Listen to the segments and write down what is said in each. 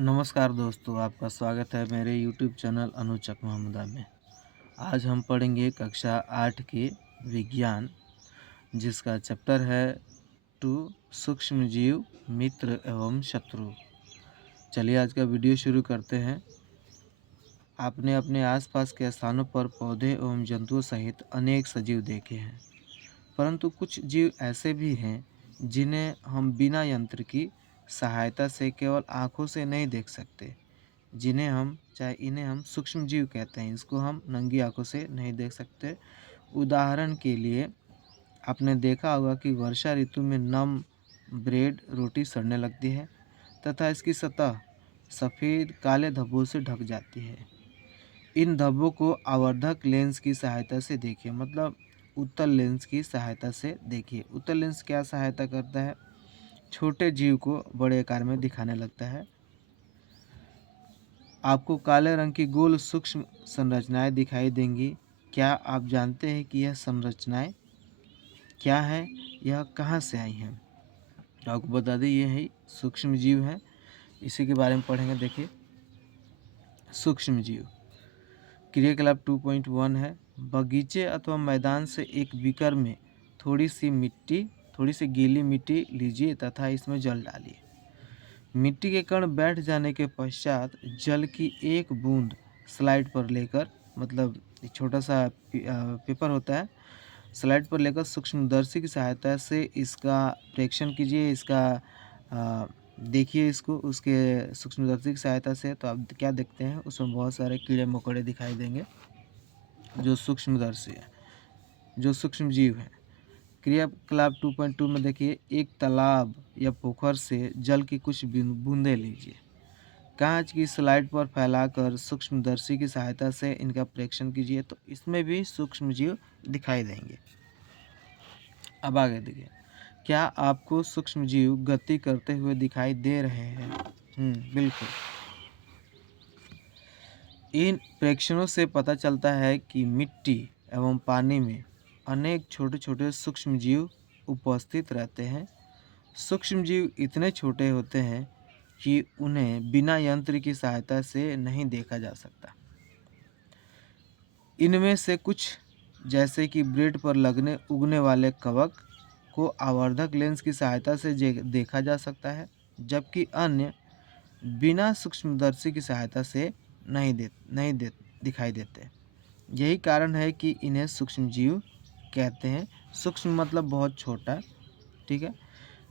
नमस्कार दोस्तों, आपका स्वागत है मेरे YouTube चैनल अनुचक महमूदा में। आज हम पढ़ेंगे कक्षा 8 के विज्ञान, जिसका चैप्टर है टू सूक्ष्मजीव मित्र एवं शत्रु। चलिए आज का वीडियो शुरू करते हैं। आपने अपने आसपास के स्थानों पर पौधे एवं जंतुओं सहित अनेक सजीव देखे हैं, परंतु कुछ जीव ऐसे भी हैं जिन्हें हम बिना यंत्र की सहायता से केवल आँखों से नहीं देख सकते, इन्हें हम सूक्ष्म जीव कहते हैं। इसको हम नंगी आंखों से नहीं देख सकते। उदाहरण के लिए आपने देखा होगा कि वर्षा ऋतु में नम ब्रेड रोटी सड़ने लगती है तथा इसकी सतह सफ़ेद काले धब्बों से ढक जाती है। इन धब्बों को आवर्धक लेंस की सहायता से देखिए, मतलब उत्तल लेंस की सहायता से देखिए। उत्तल लेंस क्या सहायता करता है? छोटे जीव को बड़े आकार में दिखाने लगता है। आपको काले रंग की गोल सूक्ष्म संरचनाएं दिखाई देंगी। क्या आप जानते हैं कि यह संरचनाएं क्या है, यह कहाँ से आई हैं? तो आपको बता दें, ये है सूक्ष्म जीव है। इसी के बारे में पढ़ेंगे। देखिए, सूक्ष्म जीव क्रियाकलाप 2.1 है। बगीचे अथवा मैदान से एक बीकर में थोड़ी सी गीली मिट्टी लीजिए तथा इसमें जल डालिए। मिट्टी के कण बैठ जाने के पश्चात जल की एक बूंद स्लाइड पर लेकर, मतलब छोटा सा पेपर होता है, स्लाइड पर लेकर सूक्ष्मदर्शी की सहायता से इसका प्रेक्षण कीजिए। देखिए इसको उसके सूक्ष्मदर्शी की सहायता से, तो आप क्या देखते हैं, उसमें बहुत सारे कीड़े मकोड़े दिखाई देंगे जो सूक्ष्मदर्शी है, जो सूक्ष्म जीव है। क्रियाकलाप 2.2 में देखिए, एक तालाब या पोखर से जल की कुछ बूंदें लीजिए। कांच की स्लाइड पर फैलाकर सूक्ष्मदर्शी की सहायता से इनका प्रेक्षण कीजिए, तो इसमें भी सूक्ष्म जीव दिखाई देंगे। अब आगे देखिए, क्या आपको सूक्ष्म जीव गति करते हुए दिखाई दे रहे हैं? बिल्कुल। इन प्रेक्षणों से पता चलता है कि मिट्टी एवं पानी में अनेक छोटे छोटे सूक्ष्म जीव उपस्थित रहते हैं। सूक्ष्म जीव इतने छोटे होते हैं कि उन्हें बिना यंत्र की सहायता से नहीं देखा जा सकता। इनमें से कुछ, जैसे कि ब्रेड पर उगने वाले कवक, को आवर्धक लेंस की सहायता से देखा जा सकता है, जबकि अन्य बिना सूक्ष्मदर्शी की सहायता से नहीं दिखाई देते। यही कारण है कि इन्हें सूक्ष्म जीव कहते हैं। सूक्ष्म मतलब बहुत छोटा, ठीक है।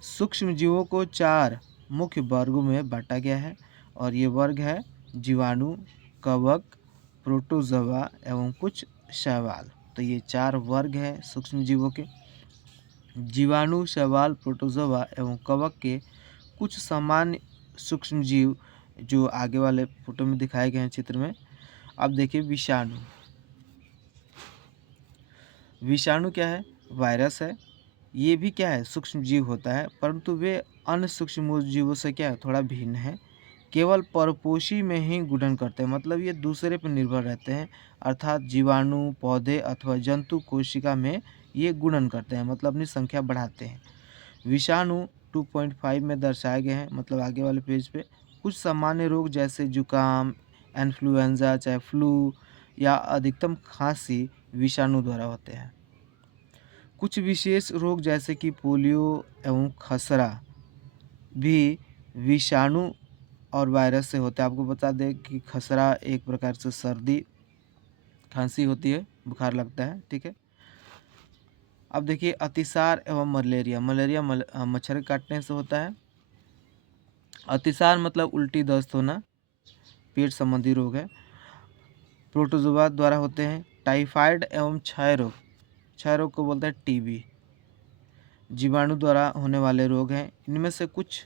सूक्ष्म जीवों को 4 मुख्य वर्गों में बांटा गया है, और ये वर्ग है जीवाणु, कवक, प्रोटोजोआ एवं कुछ शैवाल। तो ये 4 वर्ग हैं सूक्ष्म जीवों के। जीवाणु, शैवाल, प्रोटोजोआ एवं कवक के कुछ सामान्य सूक्ष्म जीव जो आगे वाले फोटो में दिखाए गए हैं चित्र में। अब देखिए, विषाणु क्या है? वायरस है। ये भी क्या है? सूक्ष्म जीव होता है, परंतु वे अन्य सूक्ष्म जीवों से क्या है, थोड़ा भिन्न है। केवल परपोषी में ही गुणन करते हैं, मतलब ये दूसरे पर निर्भर रहते हैं। अर्थात जीवाणु, पौधे अथवा जंतु कोशिका में ये गुणन करते हैं, मतलब अपनी संख्या बढ़ाते हैं। विषाणु 2.5 में दर्शाए गए हैं, मतलब आगे वाले पेज पे। कुछ सामान्य रोग जैसे जुकाम, इन्फ्लुएंजा, चाहे फ्लू या अधिकतम खांसी विषाणु द्वारा होते हैं। कुछ विशेष रोग जैसे कि पोलियो एवं खसरा भी विषाणु और वायरस से होता है। आपको बता दें कि खसरा एक प्रकार से सर्दी खांसी होती है, बुखार लगता है, ठीक है। अब देखिए, अतिसार एवं मलेरिया। मलेरिया मच्छर काटने से होता है। अतिसार मतलब उल्टी दस्त होना, पेट संबंधी रोग है। प्रोटोजोआ द्वारा होते हैं। टाइफाइड एवं क्षय रोग को बोलते हैं टीबी। जीवाणु द्वारा होने वाले रोग हैं। इनमें से कुछ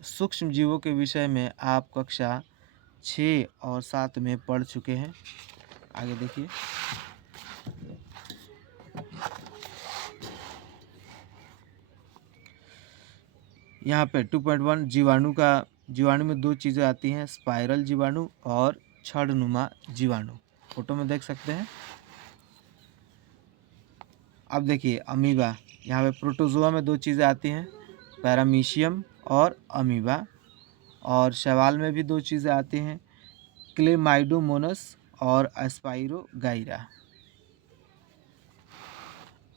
सूक्ष्म जीवों के विषय में आप कक्षा 6 और 7 में पढ़ चुके हैं। आगे देखिए, यहाँ पे 2.1 जीवाणु में 2 चीज़ें आती हैं, स्पाइरल जीवाणु और छड़नुमा जीवाणु। फोटो में देख सकते हैं। अब देखिए, अमीबा। यहाँ पे प्रोटोजोआ में 2 चीज़ें आती हैं, पैरामीशियम और अमीबा। और शैवाल में भी दो चीज़ें आती हैं, क्लेमाइडोमोनस और एस्पाइरोगाइरा।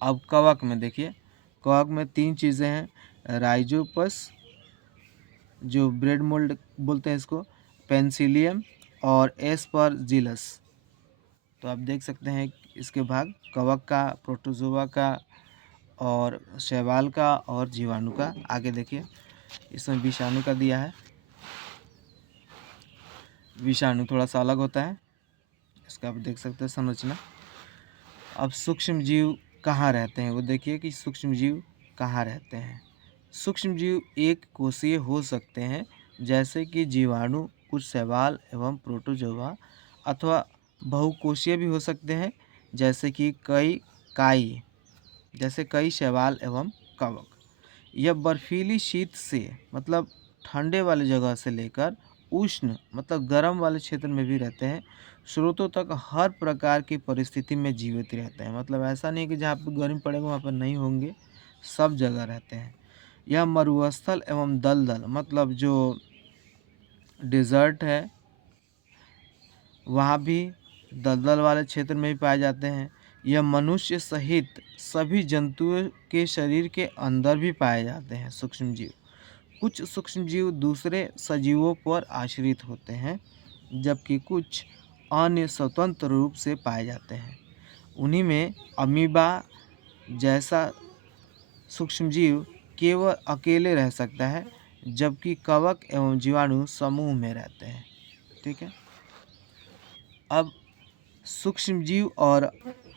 अब कवक में देखिए, कवक में तीन चीज़ें हैं, राइजोपस जो ब्रेड मोल्ड बोलते हैं इसको, पेंसिलियम और एस्परजिलस। तो आप देख सकते हैं इसके भाग, कवक का, प्रोटोजोआ का और शैवाल का और जीवाणु का। आगे देखिए, इसमें विषाणु का दिया है। विषाणु थोड़ा सा अलग होता है, इसका आप देख सकते हैं संरचना। अब सूक्ष्म जीव कहाँ रहते हैं, वो देखिए कि सूक्ष्म जीव कहाँ रहते हैं। सूक्ष्म जीव एक कोषीय हो सकते हैं, जैसे कि जीवाणु, कुछ शैवाल एवं प्रोटोजोआ, अथवा बहुकोषीय भी हो सकते हैं, जैसे कि कई शैवाल एवं कवक। यह बर्फीली शीत से मतलब ठंडे वाले जगह से लेकर उष्ण मतलब गर्म वाले क्षेत्र में भी रहते हैं, स्रोतों तक हर प्रकार की परिस्थिति में जीवित रहते हैं। मतलब ऐसा नहीं है कि जहाँ पर गर्मी पड़ेगा वहाँ पर नहीं होंगे, सब जगह रहते हैं। यह मरुस्थल एवं दलदल मतलब जो डेजर्ट है वहाँ भी, दलदल वाले क्षेत्र में भी पाए जाते हैं। यह मनुष्य सहित सभी जंतुओं के शरीर के अंदर भी पाए जाते हैं सूक्ष्म जीव। कुछ सूक्ष्म जीव दूसरे सजीवों पर आश्रित होते हैं, जबकि कुछ अन्य स्वतंत्र रूप से पाए जाते हैं। उन्हीं में अमीबा जैसा सूक्ष्मजीव केवल अकेले रह सकता है, जबकि कवक एवं जीवाणु समूह में रहते हैं। ठीक है। अब सूक्ष्मजीव और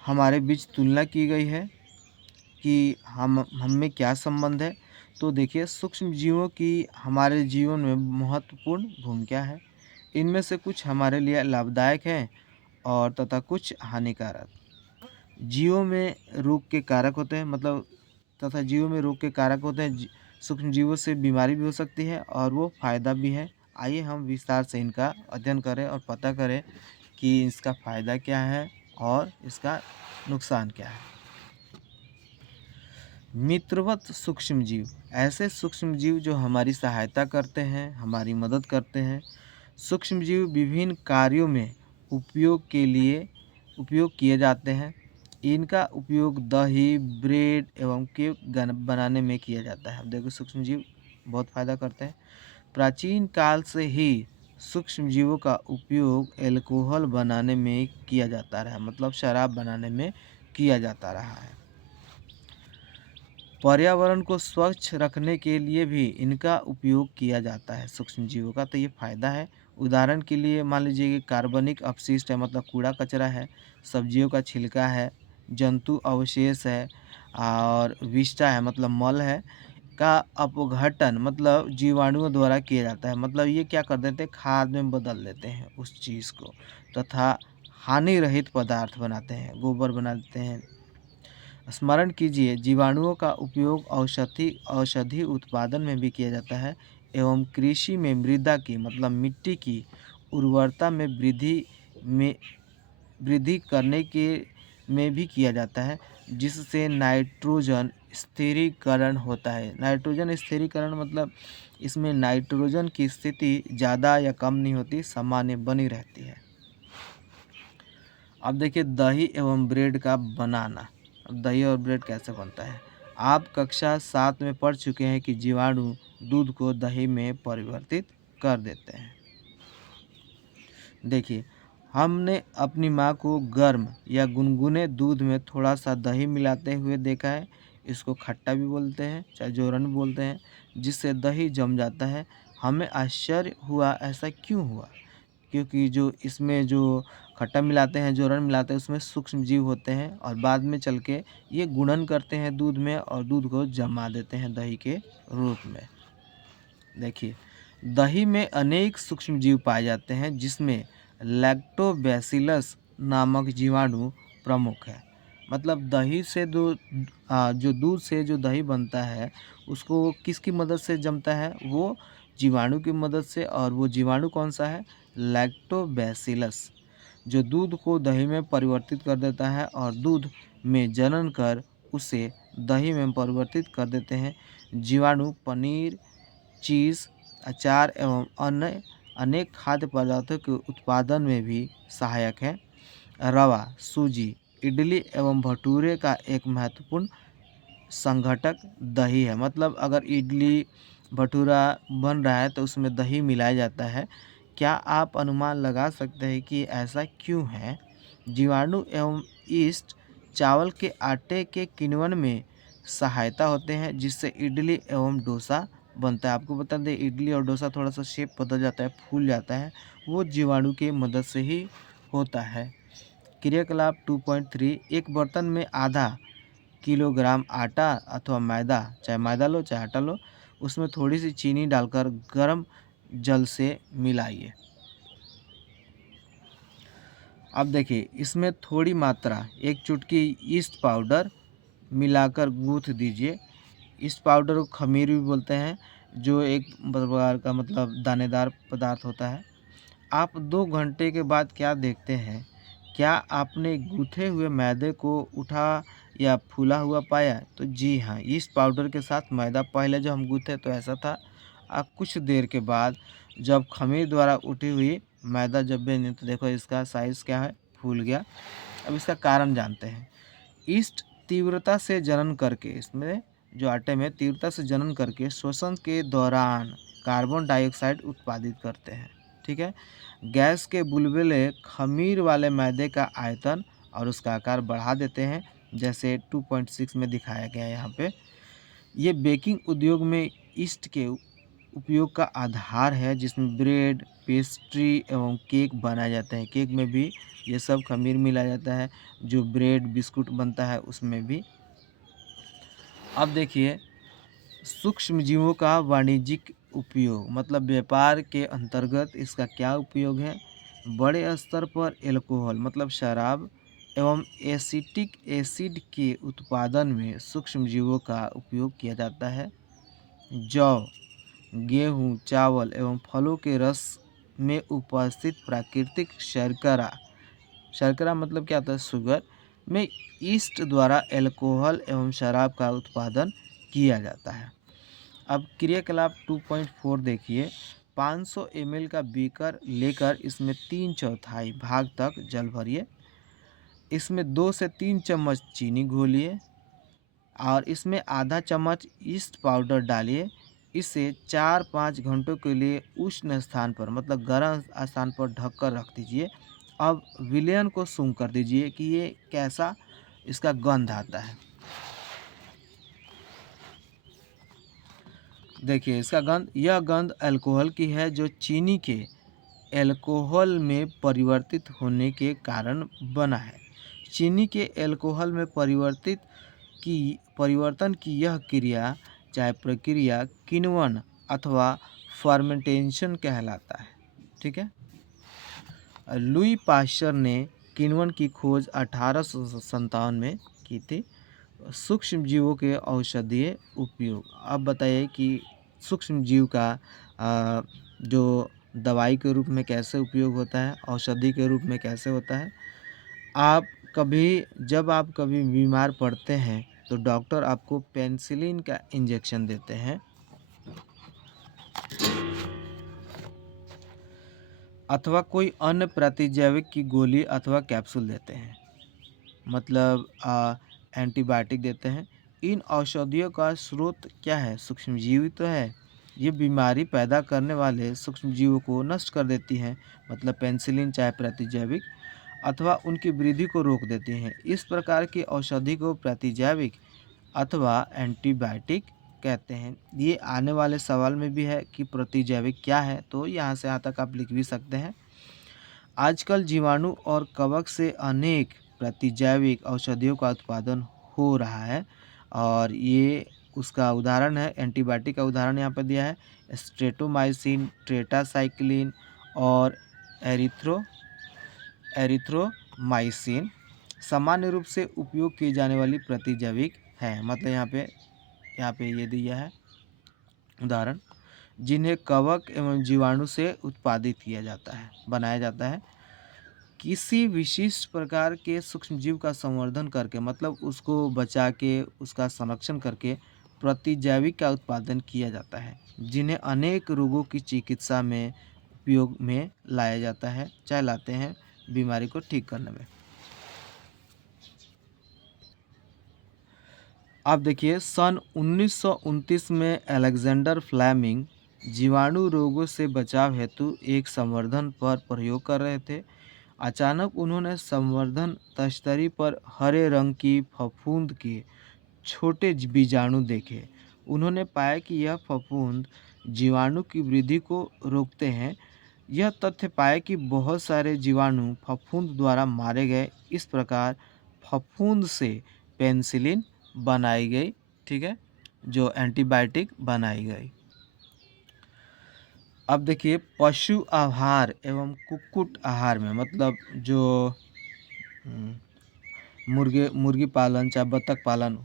हमारे बीच तुलना की गई है कि हम में क्या संबंध है। तो देखिए, सूक्ष्म जीवों की हमारे जीवन में महत्वपूर्ण भूमिका है। इनमें से कुछ हमारे लिए लाभदायक हैं और तथा कुछ हानिकारक। जीवों में रोग के कारक होते हैं, मतलब तथा जीवों में रोग के कारक होते हैं। सूक्ष्म जीवों से बीमारी भी हो सकती है और वो फायदा भी है। आइए हम विस्तार से इनका अध्ययन करें और पता करें कि इसका फायदा क्या है और इसका नुकसान क्या है। मित्रवत सूक्ष्म जीव, ऐसे सूक्ष्म जीव जो हमारी सहायता करते हैं, हमारी मदद करते हैं। सूक्ष्म जीव विभिन्न कार्यों में उपयोग किए जाते हैं। इनका उपयोग दही, ब्रेड एवं केक बनाने में किया जाता है। अब देखो, सूक्ष्म जीव बहुत फायदा करते हैं। प्राचीन काल से ही सूक्ष्म जीवों का उपयोग एल्कोहल बनाने में किया जाता रहा, मतलब शराब बनाने में किया जाता रहा है। पर्यावरण को स्वच्छ रखने के लिए भी इनका उपयोग किया जाता है सूक्ष्म जीवों का, तो ये फायदा है। उदाहरण के लिए मान लीजिए कि कार्बनिक अपशिष्ट है, मतलब कूड़ा कचरा है, सब्जियों का छिलका है, जंतु अवशेष है और विष्ठा है, मतलब मल है, का अपघटन मतलब जीवाणुओं द्वारा किया जाता है। मतलब ये क्या कर देते हैं, खाद में बदल देते हैं उस चीज़ को, तथा हानि रहित पदार्थ बनाते हैं, गोबर बना देते हैं। स्मरण कीजिए, जीवाणुओं का उपयोग औषधि उत्पादन में भी किया जाता है एवं कृषि में मृदा की मतलब मिट्टी की उर्वरता में में वृद्धि करने के में भी किया जाता है, जिससे नाइट्रोजन स्थिरीकरण होता है। नाइट्रोजन स्थिरीकरण मतलब इसमें नाइट्रोजन की स्थिति ज़्यादा या कम नहीं होती, सामान्य बनी रहती है। अब देखिए, दही एवं ब्रेड का बनाना। अब दही और ब्रेड कैसे बनता है। आप कक्षा 7 में पढ़ चुके हैं कि जीवाणु दूध को दही में परिवर्तित कर देते हैं। देखिए, हमने अपनी माँ को गर्म या गुनगुने दूध में थोड़ा सा दही मिलाते हुए देखा है। इसको खट्टा भी बोलते हैं, चाहे जोरन भी बोलते हैं, जिससे दही जम जाता है। हमें आश्चर्य हुआ, ऐसा क्यों हुआ? क्योंकि जो इसमें जो खट्टा मिलाते हैं, जोरन मिलाते हैं, उसमें सूक्ष्म जीव होते हैं और बाद में चल के ये गुणन करते हैं दूध में और दूध को जमा देते हैं दही के रूप में। देखिए, दही में अनेक सूक्ष्म जीव पाए जाते हैं, जिसमें लैक्टोबैसिलस नामक जीवाणु प्रमुख है। मतलब दही से जो दूध से जो दही बनता है, उसको किसकी मदद से जमता है, वो जीवाणु की मदद से। और वो जीवाणु कौन सा है, लैक्टोबैसिलस, जो दूध को दही में परिवर्तित कर देता है और दूध में जनन कर उसे दही में परिवर्तित कर देते हैं। जीवाणु पनीर, चीज़ अचार एवं अन्य अनेक खाद्य पदार्थों के उत्पादन में भी सहायक है। रवा, सूजी, इडली एवं भटूरे का एक महत्वपूर्ण संघटक दही है। मतलब अगर इडली भटूरा बन रहा है तो उसमें दही मिलाया जाता है। क्या आप अनुमान लगा सकते हैं कि ऐसा क्यों है? जीवाणु एवं यीस्ट चावल के आटे के किण्वन में सहायता होते हैं, जिससे इडली एवं डोसा बनता है। आपको बता दें, इडली और डोसा थोड़ा सा शेप बदल जाता है, फूल जाता है, वो जीवाणु की मदद से ही होता है। क्रियाकलाप 2.3, एक बर्तन में आधा किलोग्राम आटा अथवा मैदा, चाहे मैदा लो चाहे आटा लो, उसमें थोड़ी सी चीनी डालकर गर्म जल से मिलाइए। अब देखिए, इसमें थोड़ी मात्रा, एक चुटकी ईस्ट पाउडर मिलाकर गूँथ दीजिए। ईस्ट पाउडर को खमीर भी बोलते हैं, जो एक प्रकार का मतलब दानेदार पदार्थ होता है। आप 2 घंटे के बाद क्या देखते हैं? क्या आपने गूँथे हुए मैदे को उठा या फूला हुआ पाया? तो जी हाँ, ईस्ट पाउडर के साथ मैदा पहले जब हम गूँथे तो ऐसा था। कुछ देर के बाद जब ख़मीर द्वारा उठी हुई मैदा जब बनी तो देखो इसका साइज़ क्या है, फूल गया। अब इसका कारण जानते हैं। ईस्ट तीव्रता से जनन करके, इसमें जो आटे में तीव्रता से जनन करके श्वसन के दौरान कार्बन डाइऑक्साइड उत्पादित करते हैं। ठीक है। गैस के बुलबुले खमीर वाले मैदे का आयतन और उसका आकार बढ़ा देते हैं, जैसे 2.6 में दिखाया गया है यहाँ पे। ये बेकिंग उद्योग में ईस्ट के उपयोग का आधार है, जिसमें ब्रेड, पेस्ट्री एवं केक बनाए जाते हैं। केक में भी ये सब खमीर मिलाया जाता है, जो ब्रेड बिस्कुट बनता है उसमें भी। अब देखिए, सूक्ष्मजीवों का वाणिज्यिक उपयोग, मतलब व्यापार के अंतर्गत इसका क्या उपयोग है? बड़े स्तर पर एल्कोहल मतलब शराब एवं एसिटिक एसिड के उत्पादन में सूक्ष्मजीवों का उपयोग किया जाता है। जौ, गेहूँ, चावल एवं फलों के रस में उपस्थित प्राकृतिक शर्करा, शर्करा मतलब क्या होता है? शुगर, में यीस्ट द्वारा अल्कोहल एवं शराब का उत्पादन किया जाता है। अब क्रियाकलाप 2.4 देखिए, 500 ml का बीकर लेकर इसमें 3/4 भाग तक जल भरिए। इसमें 2 से 3 चम्मच चीनी घोलिए और इसमें आधा चम्मच ईस्ट पाउडर डालिए। इसे 4-5 घंटों के लिए उष्ण स्थान पर मतलब गर्म स्थान पर ढक कर रख दीजिए। अब विलयन को सूंघ कर दीजिए कि ये कैसा इसका गंध आता है। देखिए इसका गंध, यह गंध अल्कोहल की है, जो चीनी के अल्कोहल में परिवर्तित होने के कारण बना है। चीनी के अल्कोहल में परिवर्तन की यह क्रिया चाहे प्रक्रिया किण्वन अथवा फर्मेंटेशन कहलाता है। ठीक है। लुई पाश्चर ने किण्वन की खोज 1857 में की थी। सूक्ष्म जीवों के औषधीय उपयोग, अब बताइए कि सूक्ष्म जीव का जो दवाई के रूप में कैसे उपयोग होता है, औषधि के रूप में कैसे होता है। जब आप कभी बीमार पड़ते हैं तो डॉक्टर आपको पेनिसिलिन का इंजेक्शन देते हैं अथवा कोई अन्य प्रतिजैविक की गोली अथवा कैप्सूल देते हैं, मतलब एंटीबायोटिक देते हैं। इन औषधियों का स्रोत क्या है? सूक्ष्मजीव तो है। ये बीमारी पैदा करने वाले सूक्ष्मजीवों को नष्ट कर देती हैं, मतलब पेनिसिलिन चाहे प्रतिजैविक, अथवा उनकी वृद्धि को रोक देती हैं। इस प्रकार की औषधि को प्रतिजैविक अथवा एंटीबायोटिक कहते हैं। ये आने वाले सवाल में भी है कि प्रतिजैविक क्या है, तो यहाँ से यहाँ तक आप लिख भी सकते हैं। आजकल जीवाणु और कवक से अनेक प्रतिजैविक औषधियों का उत्पादन हो रहा है और ये उसका उदाहरण है। एंटीबायोटिक का उदाहरण यहाँ पर दिया है, स्ट्रेप्टोमाइसिन, टेट्रासाइक्लिन और एरिथ्रोमाइसिन सामान्य रूप से उपयोग की जाने वाली प्रतिजैविक हैं। मतलब यहाँ पे ये दिया है उदाहरण, जिन्हें कवक एवं जीवाणु से उत्पादित किया जाता है, बनाया जाता है। किसी विशिष्ट प्रकार के सूक्ष्मजीव का संवर्धन करके, मतलब उसको बचा के उसका संरक्षण करके प्रतिजैविक का उत्पादन किया जाता है, जिन्हें अनेक रोगों की चिकित्सा में उपयोग में लाया जाता है, चाहे लाते हैं बीमारी को ठीक करने में। आप देखिए सन 1929 में अलेक्जेंडर फ्लेमिंग जीवाणु रोगों से बचाव हेतु एक संवर्धन पर प्रयोग कर रहे थे। अचानक उन्होंने संवर्धन तस्तरी पर हरे रंग की फफूंद के छोटे बीजाणु देखे। उन्होंने पाया कि यह फफूंद जीवाणु की वृद्धि को रोकते हैं। यह तथ्य पाया कि बहुत सारे जीवाणु फफूंद द्वारा मारे गए। इस प्रकार फफूंद से पेनिसिलिन बनाई गई, ठीक है, जो एंटीबायोटिक बनाई गई। अब देखिए पशु आहार एवं कुक्कुट आहार में मतलब जो हम्म, मुर्गी पालन चाहे बत्तख पालन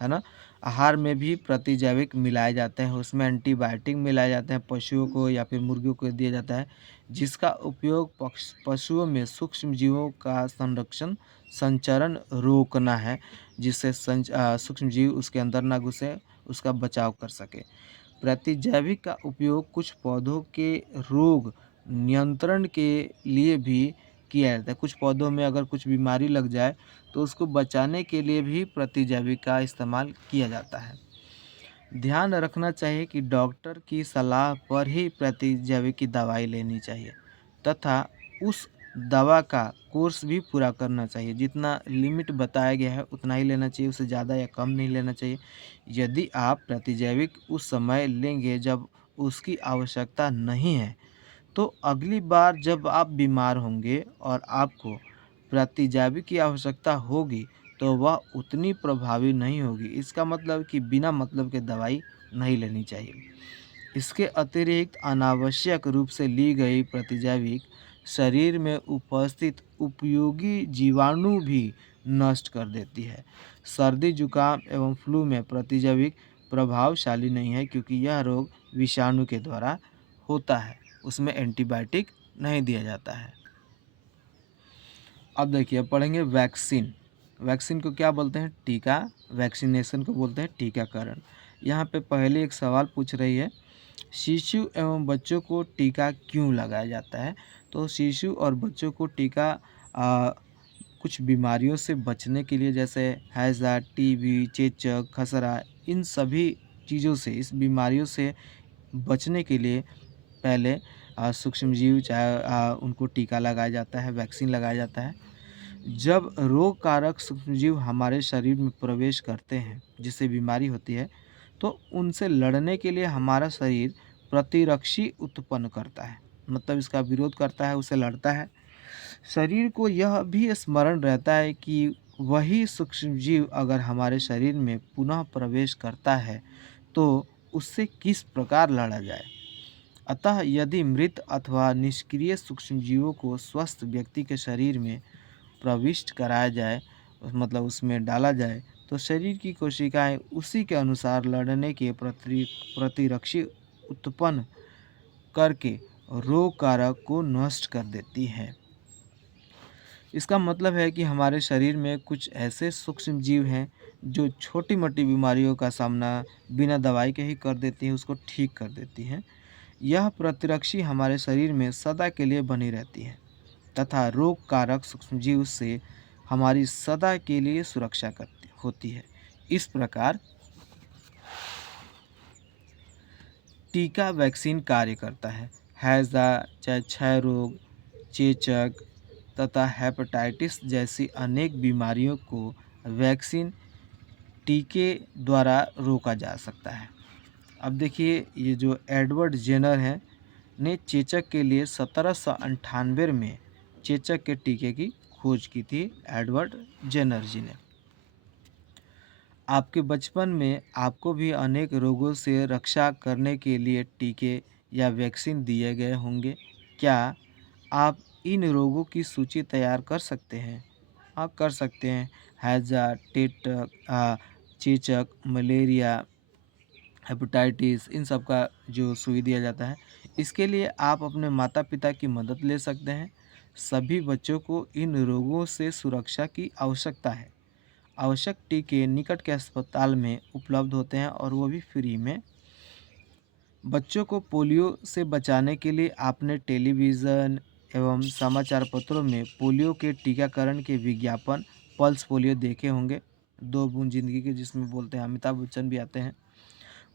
है ना, आहार में भी प्रतिजैविक मिलाए जाते हैं, उसमें एंटीबायोटिक मिलाए जाते हैं, पशुओं को या फिर मुर्गियों को दिया जाता है, जिसका उपयोग पशुओं में सूक्ष्म जीवों का संरक्षण संचरण रोकना है, जिससे सूक्ष्म जीव उसके अंदर ना घुसे, उसका बचाव कर सके। प्रतिजैविक का उपयोग कुछ पौधों के रोग नियंत्रण के लिए भी किया जाता है। कुछ पौधों में अगर कुछ बीमारी लग जाए तो उसको बचाने के लिए भी प्रतिजैविक का इस्तेमाल किया जाता है। ध्यान रखना चाहिए कि डॉक्टर की सलाह पर ही प्रतिजैविक की दवाई लेनी चाहिए तथा उस दवा का कोर्स भी पूरा करना चाहिए। जितना लिमिट बताया गया है उतना ही लेना चाहिए, उससे ज़्यादा या कम नहीं लेना चाहिए। यदि आप प्रतिजैविक उस समय लेंगे जब उसकी आवश्यकता नहीं है, तो अगली बार जब आप बीमार होंगे और आपको प्रतिजैविक की आवश्यकता होगी तो वह उतनी प्रभावी नहीं होगी। इसका मतलब कि बिना मतलब के दवाई नहीं लेनी चाहिए। इसके अतिरिक्त अनावश्यक रूप से ली गई प्रतिजैविक शरीर में उपस्थित उपयोगी जीवाणु भी नष्ट कर देती है। सर्दी जुकाम एवं फ्लू में प्रतिजैविक प्रभावशाली नहीं है क्योंकि यह रोग विषाणु के द्वारा होता है, उसमें एंटीबायोटिक नहीं दिया जाता है। अब देखिए पढ़ेंगे वैक्सीन। वैक्सीन को क्या बोलते हैं? टीका। वैक्सीनेशन को बोलते हैं टीकाकरण। यहाँ पे पहले एक सवाल पूछ रही है, शिशु एवं बच्चों को टीका क्यों लगाया जाता है? तो शिशु और बच्चों को टीका कुछ बीमारियों से बचने के लिए, जैसे हैज़ा, टीबी, चेचक, खसरा, इन सभी चीज़ों से, इस बीमारियों से बचने के लिए पहले सूक्ष्मजीव चाहे उनको टीका लगाया जाता है, वैक्सीन लगाया जाता है। जब रोग कारक सूक्ष्मजीव हमारे शरीर में प्रवेश करते हैं जिससे बीमारी होती है, तो उनसे लड़ने के लिए हमारा शरीर प्रतिरक्षी उत्पन्न करता है, मतलब इसका विरोध करता है, उसे लड़ता है। शरीर को यह भी स्मरण रहता है कि वही सूक्ष्मजीव अगर हमारे शरीर में पुनः प्रवेश करता है तो उससे किस प्रकार लड़ा जाए। अतः यदि मृत अथवा निष्क्रिय सूक्ष्मजीवों को स्वस्थ व्यक्ति के शरीर में प्रविष्ट कराया जाए, मतलब उसमें डाला जाए, तो शरीर की कोशिकाएं उसी के अनुसार लड़ने के प्रतिरक्षी उत्पन्न करके रोग कारक को नष्ट कर देती है। इसका मतलब है कि हमारे शरीर में कुछ ऐसे सूक्ष्म जीव हैं जो छोटी मोटी बीमारियों का सामना बिना दवाई के ही कर देती हैं, उसको ठीक कर देती हैं। यह प्रतिरक्षी हमारे शरीर में सदा के लिए बनी रहती है तथा रोग कारक सूक्ष्मजीव से हमारी सदा के लिए सुरक्षा करती होती है। इस प्रकार टीका वैक्सीन कार्य करता है। हैज़ा चाहे क्षय रोग, चेचक तथा हेपेटाइटिस जैसी अनेक बीमारियों को वैक्सीन टीके द्वारा रोका जा सकता है। अब देखिए ये जो एडवर्ड जेनर हैं ने चेचक के लिए 1798 में चेचक के टीके की खोज की थी, एडवर्ड जेनर जी ने। आपके बचपन में आपको भी अनेक रोगों से रक्षा करने के लिए टीके या वैक्सीन दिए गए होंगे। क्या आप इन रोगों की सूची तैयार कर सकते हैं? हाँ, कर सकते हैं। हैजा, चेचक, मलेरिया, हेपेटाइटिस, इन सब का जो सुई दिया जाता है, इसके लिए आप अपने माता पिता की मदद ले सकते हैं। सभी बच्चों को इन रोगों से सुरक्षा की आवश्यकता है। आवश्यक टीके निकट के अस्पताल में उपलब्ध होते हैं और वो भी फ्री में। बच्चों को पोलियो से बचाने के लिए आपने टेलीविज़न एवं समाचार पत्रों में पोलियो के टीकाकरण के विज्ञापन पल्स पोलियो देखे होंगे, 2 बूंद ज़िंदगी के, जिसमें बोलते हैं अमिताभ बच्चन भी आते हैं।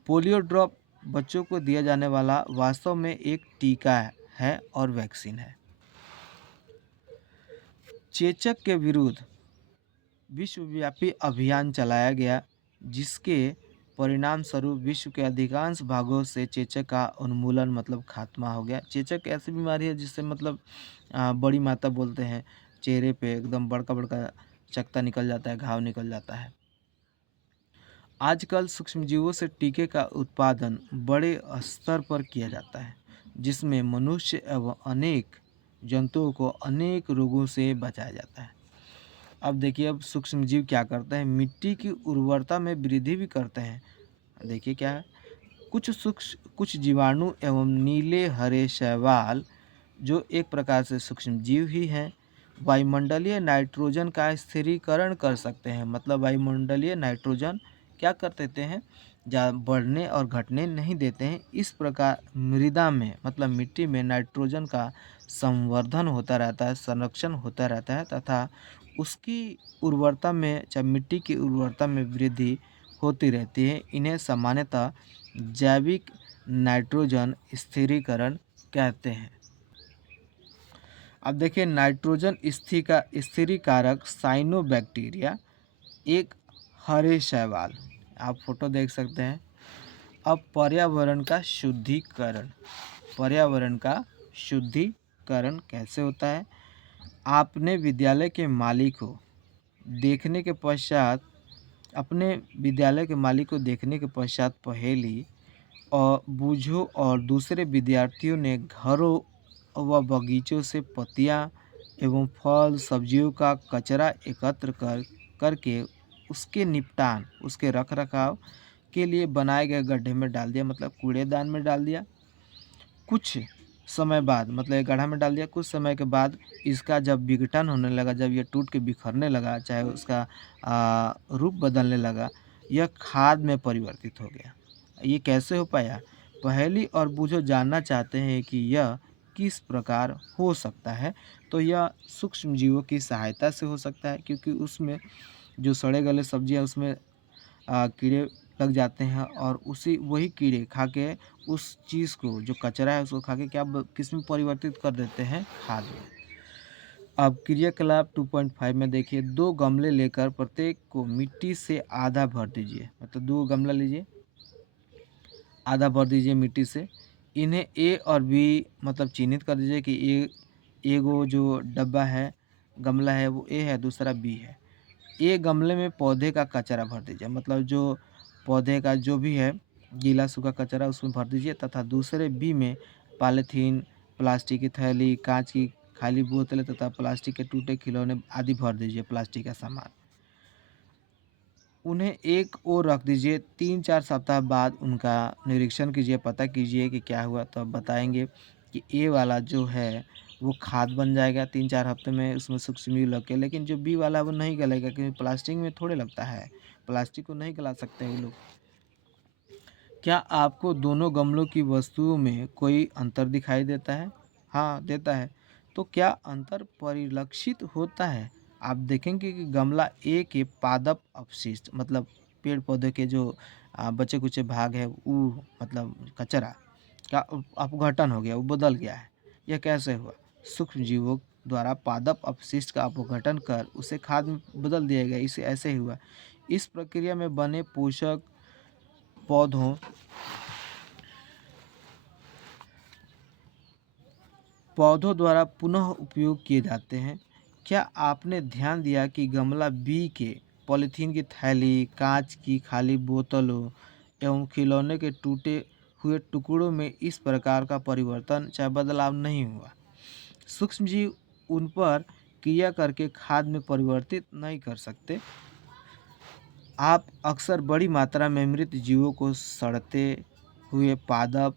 पोलियो ड्रॉप बच्चों को दिया जाने वाला वास्तव में एक टीका है और वैक्सीन है। चेचक के विरुद्ध विश्वव्यापी अभियान चलाया गया, जिसके परिणाम स्वरूप विश्व के अधिकांश भागों से चेचक का उन्मूलन मतलब खात्मा हो गया। चेचक ऐसी बीमारी है जिससे मतलब बड़ी माता बोलते हैं, चेहरे पे एकदम बड़का बड़का चकत्ता निकल जाता है, घाव निकल जाता है। आजकल सूक्ष्मजीवों से टीके का उत्पादन बड़े स्तर पर किया जाता है, जिसमें मनुष्य एवं अनेक जंतुओं को अनेक रोगों से बचाया जाता है। अब देखिए, अब सूक्ष्मजीव क्या करते हैं, मिट्टी की उर्वरता में वृद्धि भी करते हैं। देखिए क्या है, कुछ जीवाणु एवं नीले हरे शैवाल, जो एक प्रकार से सूक्ष्मजीव ही हैं, वायुमंडलीय नाइट्रोजन का स्थिरीकरण कर सकते हैं। मतलब वायुमंडलीय नाइट्रोजन क्या कर देते हैं, बढ़ने और घटने नहीं देते हैं। इस प्रकार मृदा में मतलब मिट्टी में नाइट्रोजन का संवर्धन होता रहता है, संरक्षण होता रहता है तथा उसकी उर्वरता में, चाहे मिट्टी की उर्वरता में वृद्धि होती रहती है। इन्हें सामान्यतः जैविक नाइट्रोजन स्थिरीकरण कहते हैं। अब देखिए, नाइट्रोजन स्थिरीकारक साइनोबैक्टीरिया एक हरे शैवाल, आप फोटो देख सकते हैं। अब पर्यावरण का शुद्धिकरण कैसे होता है। आपने विद्यालय के मालिक को देखने के पश्चात पहेली और बूझो और दूसरे विद्यार्थियों ने घरों व बगीचों से पत्तियां एवं फल सब्जियों का कचरा एकत्र करके उसके रख रखाव के लिए बनाए गए गड्ढे में डाल दिया, मतलब कूड़ेदान में डाल दिया। कुछ समय बाद, मतलब एक गड्ढा में डाल दिया, कुछ समय के बाद इसका जब विघटन होने लगा, जब ये टूट के बिखरने लगा, चाहे उसका रूप बदलने लगा, यह खाद में परिवर्तित हो गया। ये कैसे हो पाया? पहेली और बूझो जानना चाहते हैं कि यह किस प्रकार हो सकता है। तो यह सूक्ष्म जीवों की सहायता से हो सकता है, क्योंकि उसमें जो सड़े गले सब्जियां, उसमें कीड़े लग जाते हैं और वही कीड़े खा के उस चीज़ को, जो कचरा है, उसको खा के किस में परिवर्तित कर देते हैं, खाद में। अब क्रियाकलाप 2.5 में देखिए, 2 गमले लेकर प्रत्येक को मिट्टी से आधा भर दीजिए। मतलब 2 गमला लीजिए, आधा भर दीजिए मिट्टी से। इन्हें ए और बी मतलब चिन्हित कर दीजिए कि एगो जो डब्बा है, गमला है, वो ए है, दूसरा बी है। ए गमले में पौधे का कचरा भर दीजिए, मतलब जो पौधे का जो भी है गीला सूखा कचरा, उसमें भर दीजिए। तथा दूसरे बी में पॉलीथीन, प्लास्टिक की थैली, कांच की खाली बोतलें तथा प्लास्टिक के टूटे खिलौने आदि भर दीजिए, प्लास्टिक का सामान। उन्हें एक ओर रख दीजिए। 3-4 सप्ताह बाद उनका निरीक्षण कीजिए, पता कीजिए कि क्या हुआ, तो अब बताएंगे कि ए वाला जो है वो खाद बन जाएगा 3-4 हफ्ते में, उसमें सूक्ष्मजीव लग के। लेकिन जो बी वाला वो नहीं गलेगा, क्योंकि प्लास्टिक में थोड़े लगता है, प्लास्टिक को नहीं गला सकते वो लोग। क्या आपको दोनों गमलों की वस्तुओं में कोई अंतर दिखाई देता है? हाँ, देता है। तो क्या अंतर परिलक्षित होता है? आप देखेंगे कि गमला ए के पादप अपशिष्ट, मतलब पेड़ पौधे के जो बचे कुचे भाग है, वो मतलब कचरा का अपघटन हो गया, वो बदल गया है। यह कैसे हुआ? सूक्ष्म जीवों द्वारा पादप अपशिष्ट का अपघटन कर उसे खाद में बदल दिया गया। इसे ऐसे ही हुआ। इस प्रक्रिया में बने पोषक पौधों द्वारा पुनः उपयोग किए जाते हैं। क्या आपने ध्यान दिया कि गमला बी के पॉलीथीन की थैली, कांच की खाली बोतलों एवं खिलौने के टूटे हुए टुकड़ों में इस प्रकार का परिवर्तन, चाहे बदलाव नहीं हुआ? सूक्ष्मजीव उन पर क्रिया करके खाद में परिवर्तित नहीं कर सकते। आप अक्सर बड़ी मात्रा में मृत जीवों को सड़ते हुए पादप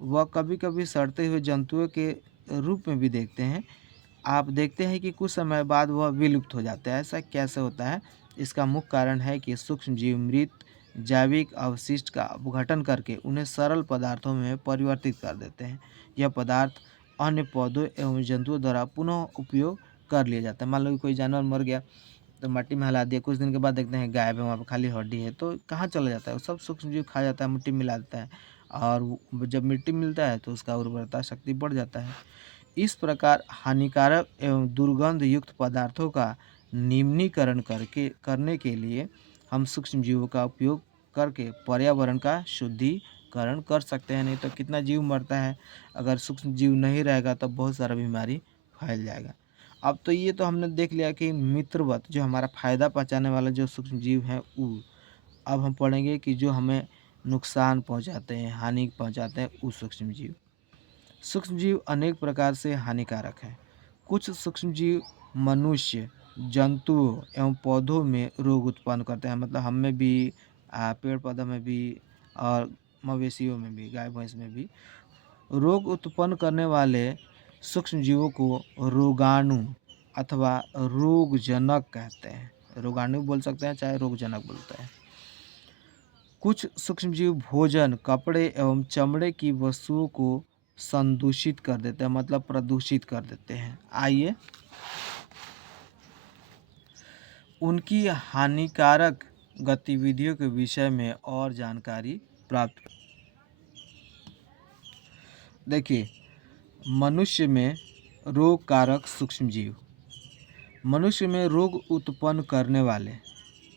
व कभी-कभी सड़ते हुए जंतुओं के रूप में भी देखते हैं। आप देखते हैं कि कुछ समय बाद वह विलुप्त हो जाते हैं। ऐसा कैसे होता है? इसका मुख्य कारण है कि सूक्ष्मजीव मृत जैविक अवशिष्ट का अपघटन करके उन्हें सरल पदार्थों में परिवर्तित कर देते हैं। यह पदार्थ अन्य पौधों एवं जंतुओं द्वारा पुनः उपयोग कर लिया जाता है। मान लो कि कोई जानवर मर गया तो मिट्टी में हिला दिया, कुछ दिन के बाद देखते हैं गायब है, वहाँ पे खाली हड्डी है, तो कहाँ चला जाता है? वो सब सूक्ष्मजीव खा जाता है, मिट्टी मिला देता है और जब मिट्टी मिलता है तो उसका उर्वरता शक्ति बढ़ जाता है। इस प्रकार हानिकारक एवं दुर्गंध युक्त पदार्थों का निम्नीकरण करने के लिए हम सूक्ष्मजीवों का उपयोग करके पर्यावरण का शुद्धिकरण कर सकते हैं। नहीं तो कितना जीव मरता है, अगर सूक्ष्मजीव नहीं रहेगा तो बहुत सारा बीमारी फैल जाएगा। अब तो ये तो हमने देख लिया कि मित्रवत जो हमारा फायदा पहुंचाने वाला जो सूक्ष्मजीव हैं वो। अब हम पढ़ेंगे कि जो हमें नुकसान पहुंचाते हैं, हानि पहुंचाते हैं, वो सूक्ष्मजीव। सूक्ष्मजीव अनेक प्रकार से हानिकारक हैं। कुछ सूक्ष्मजीव मनुष्य, जंतुओं एवं पौधों में रोग उत्पन्न करते हैं, मतलब हम में भी, पेड़ पौधों में भी और मवेशियों में भी, गाय भैंस में भी। रोग उत्पन्न करने वाले सूक्ष्मजीवों को रोगाणु अथवा रोगजनक कहते हैं। रोगाणु बोल सकते हैं, चाहे रोगजनक बोलते हैं। कुछ सूक्ष्मजीव भोजन, कपड़े एवं चमड़े की वस्तुओं को संदूषित कर देते हैं, मतलब प्रदूषित कर देते हैं। आइए उनकी हानिकारक गतिविधियों के विषय में और जानकारी प्राप्त। देखिए, मनुष्य में रोग कारक सूक्ष्मजीव। मनुष्य में रोग उत्पन्न करने वाले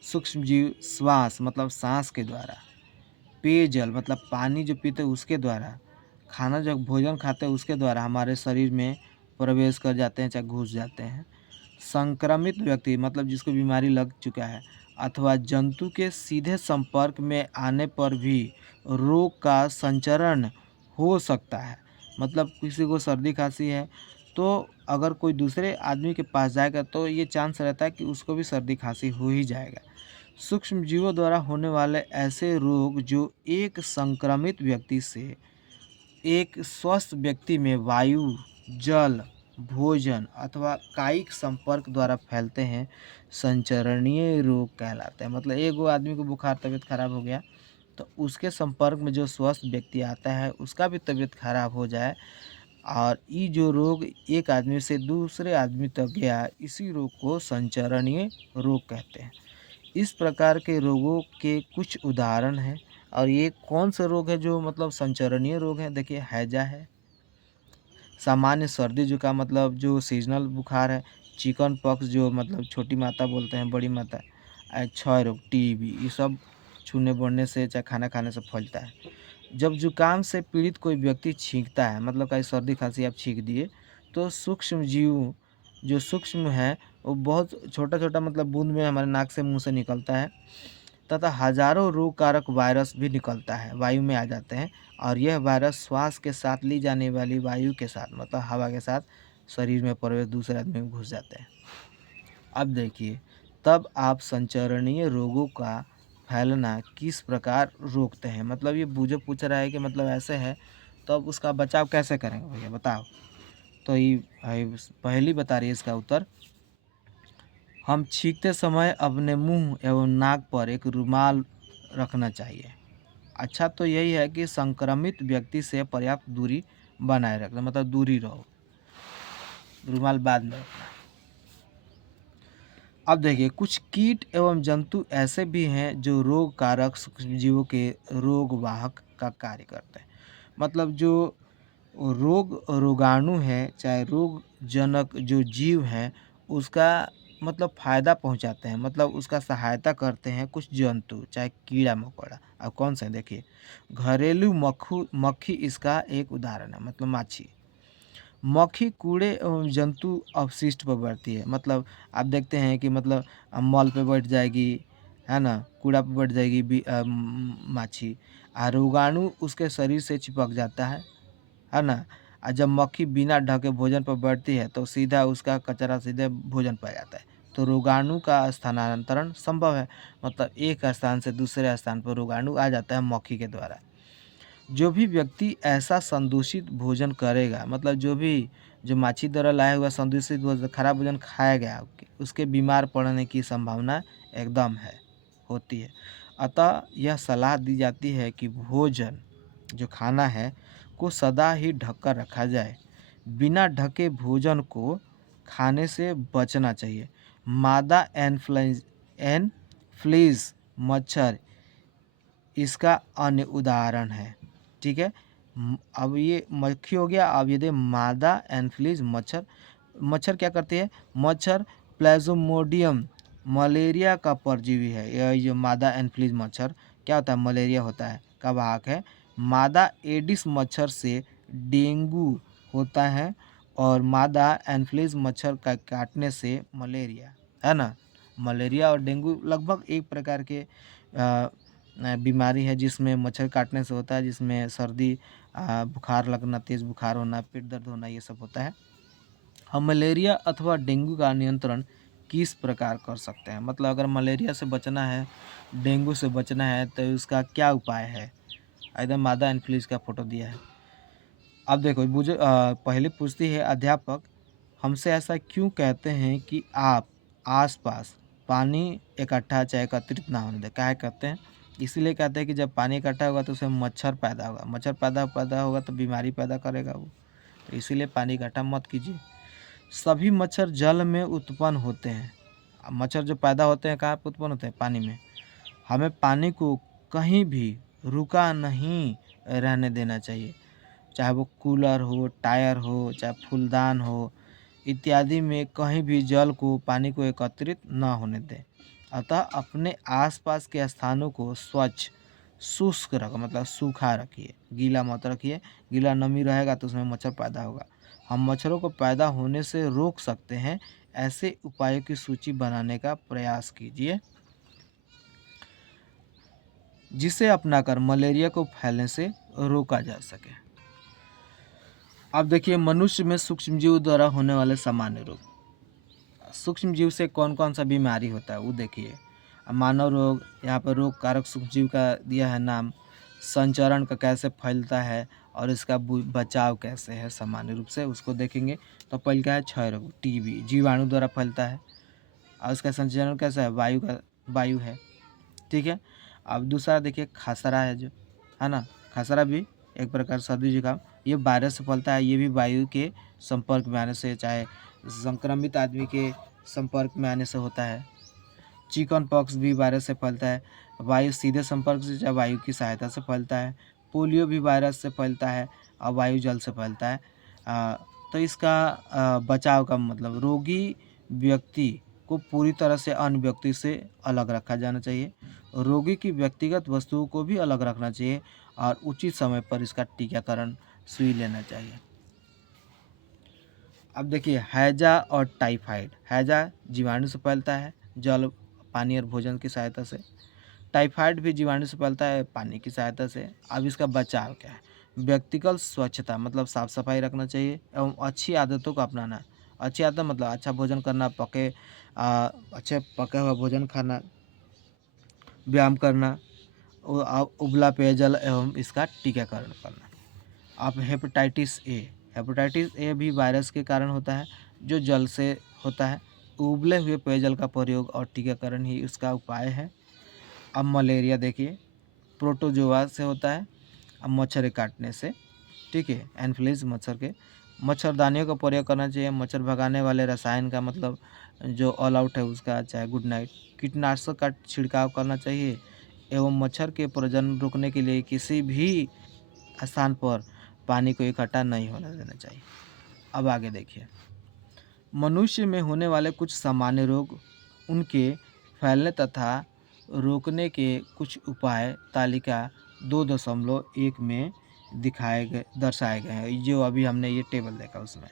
सूक्ष्मजीव श्वास मतलब सांस के द्वारा, पेयजल मतलब पानी जो पीते हैं उसके द्वारा, खाना जब भोजन खाते हैं उसके द्वारा हमारे शरीर में प्रवेश कर जाते हैं, चाहे घुस जाते हैं। संक्रमित व्यक्ति मतलब जिसको बीमारी लग चुका है अथवा जंतु के सीधे संपर्क में आने पर भी रोग का संचरण हो सकता है। मतलब किसी को सर्दी खांसी है तो अगर कोई दूसरे आदमी के पास जाएगा तो ये चांस रहता है कि उसको भी सर्दी खांसी हो ही जाएगा। सूक्ष्म जीवों द्वारा होने वाले ऐसे रोग जो एक संक्रमित व्यक्ति से एक स्वस्थ व्यक्ति में वायु, जल, भोजन अथवा कायिक संपर्क द्वारा फैलते हैं, संचरणीय रोग कहलाते हैं। मतलब एक वो आदमी को बुखार, तबीयत खराब हो गया तो उसके संपर्क में जो स्वस्थ व्यक्ति आता है उसका भी तबीयत खराब हो जाए और ये जो रोग एक आदमी से दूसरे आदमी तक गया, इसी रोग को संचरणीय रोग कहते हैं। इस प्रकार के रोगों के कुछ उदाहरण हैं। और ये कौन से रोग है जो मतलब संचरणीय रोग है? देखिए, हैजा है, सामान्य सर्दी जुकाम मतलब जो सीजनल बुखार है, चिकन पॉक्स जो मतलब छोटी माता बोलते हैं, बड़ी माता, क्षय रोग, टीबी, ये सब छूने बढ़ने से चाहे खाना खाने से फैलता है। जब जुकाम से पीड़ित कोई व्यक्ति छींकता है, मतलब कहीं सर्दी खांसी आप छींक दिए, तो सूक्ष्म जीव जो सूक्ष्म है वो बहुत छोटा छोटा मतलब बूंद में हमारे नाक से मुंह से निकलता है तथा हजारों रोग कारक वायरस भी निकलता है, वायु में आ जाते हैं। और यह वायरस श्वास के साथ ली जाने वाली वायु के साथ मतलब हवा के साथ शरीर में प्रवेश दूसरे आदमी में घुस जाते हैं। अब देखिए, तब आप संचरणीय रोगों का फैलना किस प्रकार रोकते हैं? मतलब ये जो पूछ रहा है कि मतलब ऐसे है तो अब उसका बचाव कैसे करेंगे भैया बताओ? तो ये पहली बता रही है इसका उत्तर, हम छींकते समय अपने मुंह एवं नाक पर एक रुमाल रखना चाहिए। अच्छा तो यही है कि संक्रमित व्यक्ति से पर्याप्त दूरी बनाए रखना, मतलब दूरी रहो, रुमाल बाद में रखना। अब देखिए, कुछ कीट एवं जंतु ऐसे भी हैं जो रोग कारक सूक्ष्मजीवों के रोग वाहक का कार्य करते हैं। मतलब जो रोगाणु है, चाहे रोग जनक जो जीव है, उसका मतलब फ़ायदा पहुंचाते हैं, मतलब उसका सहायता करते हैं कुछ जंतु, चाहे कीड़ा मकोड़ा। अब कौन सा है? देखिए, घरेलू मक्खी इसका एक उदाहरण है, मतलब माछी। मक्खी कूड़े एवं जंतु अपशिष्ट पर बैठती है, मतलब आप देखते हैं कि मतलब मॉल पे बैठ जाएगी, है ना, कूड़ा पे बैठ जाएगी माछी, और रोगाणु उसके शरीर से चिपक जाता है ना। और जब मक्खी बिना ढके भोजन पर बैठती है तो सीधा उसका कचरा सीधे भोजन पर जाता है, तो रोगाणु का स्थानांतरण संभव है। मतलब एक स्थान से दूसरे स्थान पर रोगाणु आ जाता है मक्खी के द्वारा। जो भी व्यक्ति ऐसा संदूषित भोजन करेगा, मतलब जो माछी द्वारा लाया हुआ संदूषित भोजन, खराब भोजन खाया गया, उसके बीमार पड़ने की संभावना एकदम है, होती है। अतः यह सलाह दी जाती है कि भोजन जो खाना है को सदा ही ढक कर रखा जाए। बिना ढके भोजन को खाने से बचना चाहिए। मादा एनफ्लूएंजा मच्छर इसका अन्य उदाहरण है। ठीक है। अब ये मक्खी हो गया। अब ये दे मादा एनफ्लूएंजा मच्छर। मच्छर क्या करती है? मच्छर प्लाज्मोडियम मलेरिया का परजीवी है। यह जो मादा एनफ्लूएंजा मच्छर क्या होता है? मलेरिया होता है का वाहक है। मादा एडिस मच्छर से डेंगू होता है और मादा एनफ्लूएंजा मच्छर का काटने से मलेरिया, है ना। मलेरिया और डेंगू लगभग एक प्रकार के बीमारी है जिसमें मच्छर काटने से होता है, जिसमें सर्दी, बुखार लगना, तेज़ बुखार होना, पेट दर्द होना, ये सब होता है। हम मलेरिया अथवा डेंगू का नियंत्रण किस प्रकार कर सकते हैं? मतलब अगर मलेरिया से बचना है, डेंगू से बचना है तो उसका क्या उपाय है? एकदम मादा एनफ्लूएंजा का फोटो दिया है। अब देखो मुझे पहले पूछती है अध्यापक हमसे ऐसा क्यों कहते हैं कि आप आसपास पानी इकट्ठा चाहे एकत्रित ना होने दें? काहे कहते हैं? इसीलिए कहते हैं कि जब पानी इकट्ठा होगा तो उसमें मच्छर पैदा होगा। मच्छर पैदा होगा तो बीमारी पैदा करेगा वो। तो इसीलिए पानी इकट्ठा मत कीजिए। सभी मच्छर जल में उत्पन्न होते हैं। मच्छर जो पैदा होते हैं कहाँ पे उत्पन्न होते हैं? पानी में। हमें पानी को कहीं भी रुका नहीं रहने देना चाहिए। चाहे वो कूलर हो, टायर हो, चाहे फूलदान हो इत्यादि में कहीं भी जल को, पानी को एकत्रित न होने दें। अतः अपने आसपास के स्थानों को स्वच्छ, शुष्क रख मतलब सूखा रखिए, गीला मत रखिए। गीला नमी रहेगा तो उसमें मच्छर पैदा होगा। हम मच्छरों को पैदा होने से रोक सकते हैं। ऐसे उपायों की सूची बनाने का प्रयास कीजिए जिसे अपनाकर मलेरिया को फैलने से रोका जा सके। अब देखिए मनुष्य में सूक्ष्मजीव द्वारा होने वाले सामान्य रोग। सूक्ष्मजीव से कौन कौन सा बीमारी होता है वो देखिए। मानव रोग, यहाँ पर रोग कारक सूक्ष्मजीव का दिया है नाम। संचरण का कैसे फैलता है और इसका बचाव कैसे है सामान्य रूप से उसको देखेंगे। तो पहले क्या है? क्षय रोग, टीबी जीवाणु द्वारा फैलता है और उसका संचरण कैसा है? वायु है। ठीक है। अब दूसरा देखिए खसरा है जो, है ना। खसरा भी एक प्रकार सर्दी जुकाम, ये वायरस से फैलता है। ये भी वायु के संपर्क में आने से, चाहे संक्रमित आदमी के संपर्क में आने से होता है। चिकन पॉक्स भी वायरस से फैलता है। वायु सीधे संपर्क से, चाहे वायु की सहायता से फैलता है। पोलियो भी वायरस से फैलता है और वायु जल से फैलता है। तो इसका बचाव का मतलब रोगी व्यक्ति को पूरी तरह से अन्य व्यक्ति से अलग रखा जाना चाहिए। रोगी की व्यक्तिगत वस्तुओं को भी अलग रखना चाहिए और उचित समय पर इसका टीकाकरण सुई लेना चाहिए। अब देखिए हैजा और टाइफाइड। हैजा जीवाणु से फैलता है जल, पानी और भोजन की सहायता से। टाइफाइड भी जीवाणु से फैलता है पानी की सहायता से। अब इसका बचाव क्या है? व्यक्तिगत स्वच्छता मतलब साफ सफाई रखना चाहिए एवं अच्छी आदतों को अपनाना। अच्छी आदत मतलब अच्छा भोजन करना, अच्छे पका हुआ भोजन खाना, व्यायाम करना, उबला पेयजल एवं इसका टीकाकरण करना। अब हेपेटाइटिस ए भी वायरस के कारण होता है जो जल से होता है। उबले हुए पेयजल का प्रयोग और टीकाकरण ही उसका उपाय है। अब मलेरिया देखिए प्रोटोजोआ से होता है, अब मच्छर के काटने से। ठीक है। एनफ्लूएंजा मच्छर के। मच्छरदानियों का प्रयोग करना चाहिए। मच्छर भगाने वाले रसायन का मतलब जो ऑल आउट है उसका, चाहे गुड नाइट। कीटनाशक का छिड़काव करना चाहिए एवं मच्छर के प्रजनन रोकने के लिए किसी भी स्थान पर पानी को इकट्ठा नहीं होने देना चाहिए। अब आगे देखिए मनुष्य में होने वाले कुछ सामान्य रोग, उनके फैलने तथा रोकने के कुछ उपाय तालिका 2.1 में दर्शाए गए हैं। जो अभी हमने ये टेबल देखा उसमें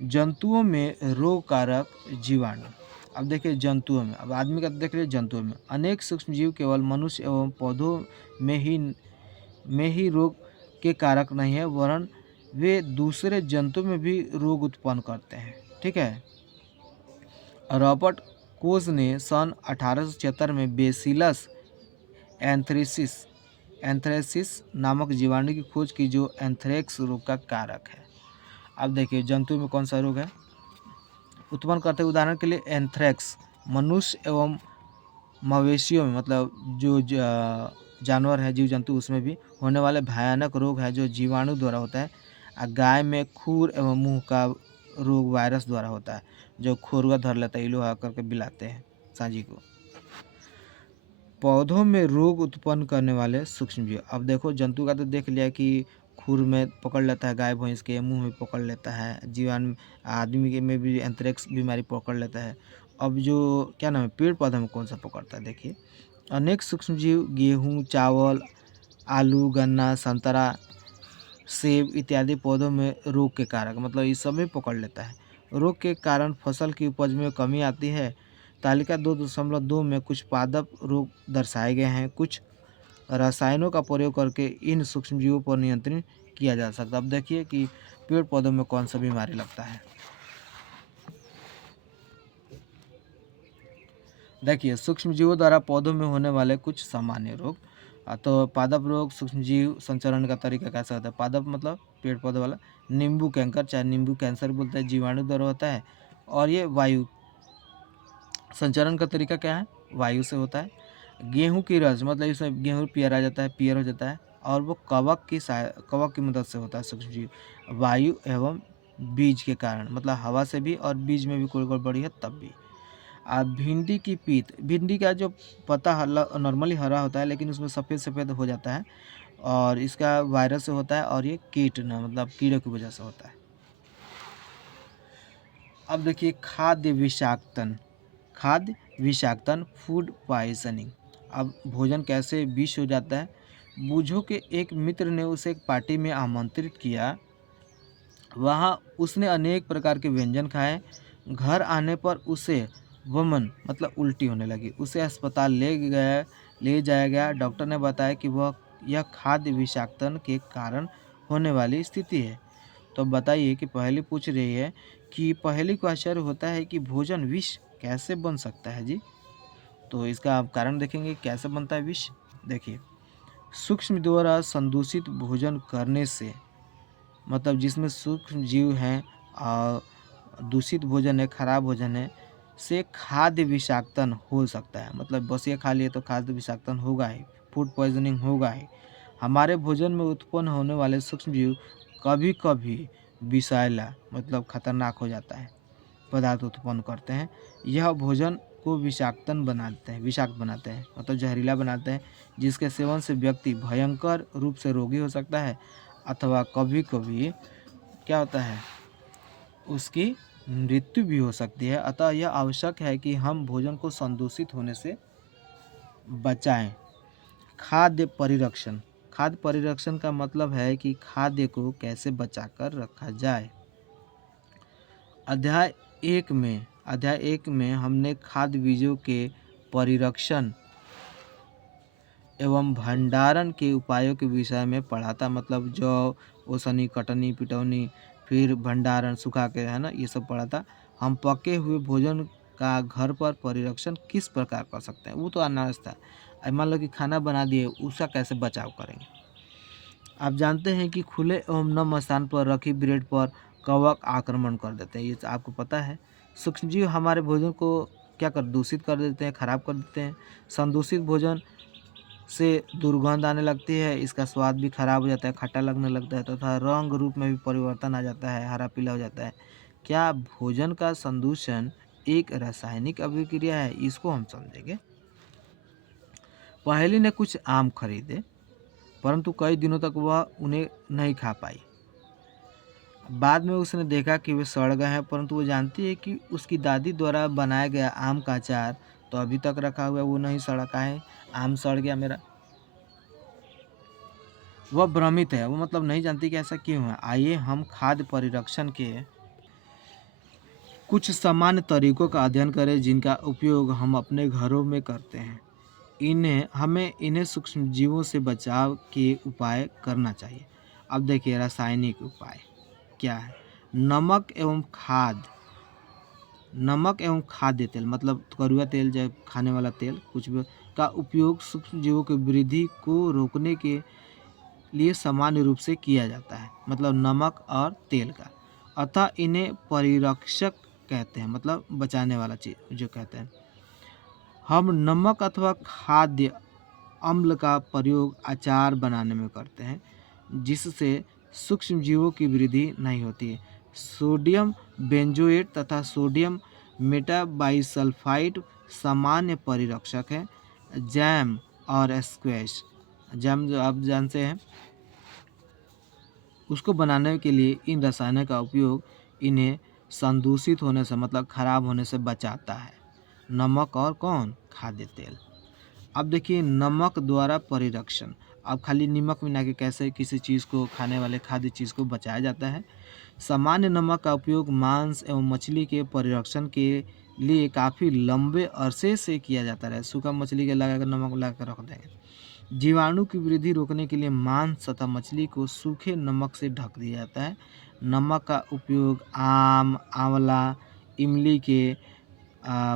जंतुओं में रोग कारक जीवाणु। अब देखिए जंतुओं में, अब आदमी का देख रहे जंतुओं में अनेक सूक्ष्मजीव केवल मनुष्य एवं पौधों में ही रोग के कारक नहीं है वरन वे दूसरे जंतु में भी रोग उत्पन्न करते हैं। ठीक है। रॉबर्ट कोच ने सन 1876 में बेसिलस एंथ्रेसिस नामक जीवाणु की खोज की जो एंथ्रेक्स रोग का कारक है। अब देखिए जंतु में कौन सा रोग है उत्पन्न करते? उदाहरण के लिए एंथ्रेक्स मनुष्य एवं मवेशियों में मतलब जो जानवर है, जीव जंतु, उसमें भी होने वाले भयानक रोग है जो जीवाणु द्वारा होता है। गाय में खुर एवं मुंह का रोग वायरस द्वारा होता है, जो खुरगा धर लेता है, इलो करके बिलाते हैं सांझी को। पौधों में रोग उत्पन्न करने वाले सूक्ष्मजीव। अब देखो, जंतु का तो देख लिया कि खुर में पकड़ लेता है, गाय भैंस के मुंह में पकड़ लेता है, जीवाणु आदमी के में भी एंथ्रेक्स बीमारी पकड़ लेता है। अब जो क्या नाम है, पेड़ पौधे में कौन सा पकड़ता है, देखिए अनेक सूक्ष्मजीव गेहूँ, चावल, आलू, गन्ना, संतरा, सेब इत्यादि पौधों में रोग के कारक, मतलब इस सब में पकड़ लेता है। रोग के कारण फसल की उपज में कमी आती है। तालिका 2.2 में कुछ पादप रोग दर्शाए गए हैं। कुछ रसायनों का प्रयोग करके इन सूक्ष्मजीवों पर नियंत्रण किया जा सकता है। अब देखिए कि पेड़ पौधों में कौन सा बीमारी लगता है। देखिए, सूक्ष्मजीवों द्वारा पौधों में होने वाले कुछ सामान्य रोग। तो पादप रोग सूक्ष्मजीव संचरण का तरीका कैसा होता है। पादप मतलब पेड़ पौधे वाला। नींबू कैंकर, चाहे नींबू कैंसर बोलते हैं, जीवाणु द्वारा होता है। और ये वायु संचरण का तरीका क्या है, वायु से होता है। गेहूं की रस मतलब इसमें गेहूं पियर आ जाता है, पियर हो जाता है, और वो कवक की मदद से होता है सूक्ष्मजीव। वायु एवं बीज के कारण, मतलब हवा से भी और बीज में भी कोई गड़बड़ी है तब भी। भिंडी की पीत, भिंडी का जो पत्ता नॉर्मली हरा होता है, लेकिन उसमें सफ़ेद सफ़ेद हो जाता है, और इसका वायरस से होता है, और ये कीट ना मतलब कीड़े की वजह से होता है। अब देखिए, खाद्य विषाक्तन, फूड पॉइजनिंग। अब भोजन कैसे विष हो जाता है। बूझो के एक मित्र ने उसे एक पार्टी में आमंत्रित किया। वहाँ उसने अनेक प्रकार के व्यंजन खाए। घर आने पर उसे वमन मतलब उल्टी होने लगी। उसे अस्पताल ले जाया गया। डॉक्टर ने बताया कि यह खाद्य विषाक्तन के कारण होने वाली स्थिति है। तो बताइए कि पहली पूछ रही है कि पहली को आश्चर्य होता है कि भोजन विष कैसे बन सकता है जी। तो इसका आप कारण देखेंगे कैसे बनता है विष। देखिए, सूक्ष्म द्वारा संदूषित भोजन करने से, मतलब जिसमें सूक्ष्म जीव हैं और दूषित भोजन है, खराब भोजन है, से खाद्य विषाक्तन हो सकता है। मतलब बस ये खा लिए तो खाद्य विषाक्तन होगा ही, फूड पॉइजनिंग होगा ही। हमारे भोजन में उत्पन्न होने वाले सूक्ष्म जीव कभी कभी विषैला मतलब खतरनाक हो जाता है पदार्थ उत्पन्न करते हैं। यह भोजन को विषाक्त बनाते हैं मतलब जहरीला बनाते हैं, जिसके सेवन से व्यक्ति भयंकर रूप से रोगी हो सकता है, अथवा कभी कभी क्या होता है, उसकी मृत्यु भी हो सकती है। अतः यह आवश्यक है कि हम भोजन को संदूषित होने से बचाएं। खाद्य परिरक्षण का मतलब है कि खाद्य को कैसे बचाकर रखा जाए। अध्याय 1 में हमने खाद्य बीजों के परिरक्षण एवं भंडारण के उपायों के विषय में पढ़ा था। मतलब जौ, ओसनी, कटनी, पिटौनी, फिर भंडारण सुखा के, है ना, ये सब पढ़ा था। हम पके हुए भोजन का घर पर परिरक्षण किस प्रकार कर सकते हैं, वो तो अनावश्यक था। अब मान लो कि खाना बना दिए, उसका कैसे बचाव करेंगे। आप जानते हैं कि खुले एवं नम स्थान पर रखी ब्रेड पर कवक आक्रमण कर देते हैं, ये तो आपको पता है। सूक्ष्मजीव हमारे भोजन को क्या दूषित कर देते हैं, खराब कर देते हैं। संदूषित भोजन से दुर्गंध आने लगती है, इसका स्वाद भी खराब हो जाता है, खट्टा लगने लगता है, तथा रंग रूप में भी परिवर्तन आ जाता है, हरा पीला हो जाता है। क्या भोजन का संदूषण एक रासायनिक अभिक्रिया है, इसको हम समझेंगे। पहेली ने कुछ आम खरीदे, परंतु कई दिनों तक वह उन्हें नहीं खा पाई। बाद में उसने देखा कि वे सड़ गए हैं, परंतु वो जानती है कि उसकी दादी द्वारा बनाया गया आम का अचार तो अभी तक रखा हुआ है, वो नहीं सड़ा। है आम सड़ गया मेरा। वह भ्रमित है, वो मतलब नहीं जानती कि ऐसा क्यों है। आइए हम खाद्य परिरक्षण के कुछ सामान्य तरीकों का अध्ययन करें जिनका उपयोग हम अपने घरों में करते हैं। हमें इन्हें सूक्ष्म जीवों से बचाव के उपाय करना चाहिए। अब देखिए, रासायनिक उपाय क्या है। नमक एवं खाद्य तेल मतलब कड़वा तेल, जो खाने वाला तेल कुछ भी का उपयोग सूक्ष्म जीवों की वृद्धि को रोकने के लिए सामान्य रूप से किया जाता है, मतलब नमक और तेल का। अतः इन्हें परिरक्षक कहते हैं, मतलब बचाने वाला चीज जो कहते हैं। हम नमक अथवा खाद्य अम्ल का प्रयोग अचार बनाने में करते हैं, जिससे सूक्ष्म जीवों की वृद्धि नहीं होती है। सोडियम बेंजोएट तथा सोडियम मेटाबाइसल्फाइड सामान्य परिरक्षक हैं। जैम और स्क्वैश, जैम जो आप जानते हैं, उसको बनाने के लिए इन रसायनों का उपयोग इन्हें संदूषित होने से मतलब खराब होने से बचाता है। नमक और कौन? खाद्य तेल। अब देखिए नमक द्वारा परिरक्षण। अब खाली नमक मिला के कैसे किसी चीज़ को, खाने वाले खाद्य चीज़ को बचाया जाता है। सामान्य नमक का उपयोग मांस एवं मछली के परिरक्षण के लिए काफ़ी लंबे अरसे से किया जाता है। सूखा मछली के लगा कर नमक लगा कर रख देंगे। जीवाणु की वृद्धि रोकने के लिए मांस तथा मछली को सूखे नमक से ढक दिया जाता है। नमक का उपयोग आम, आंवला, इमली के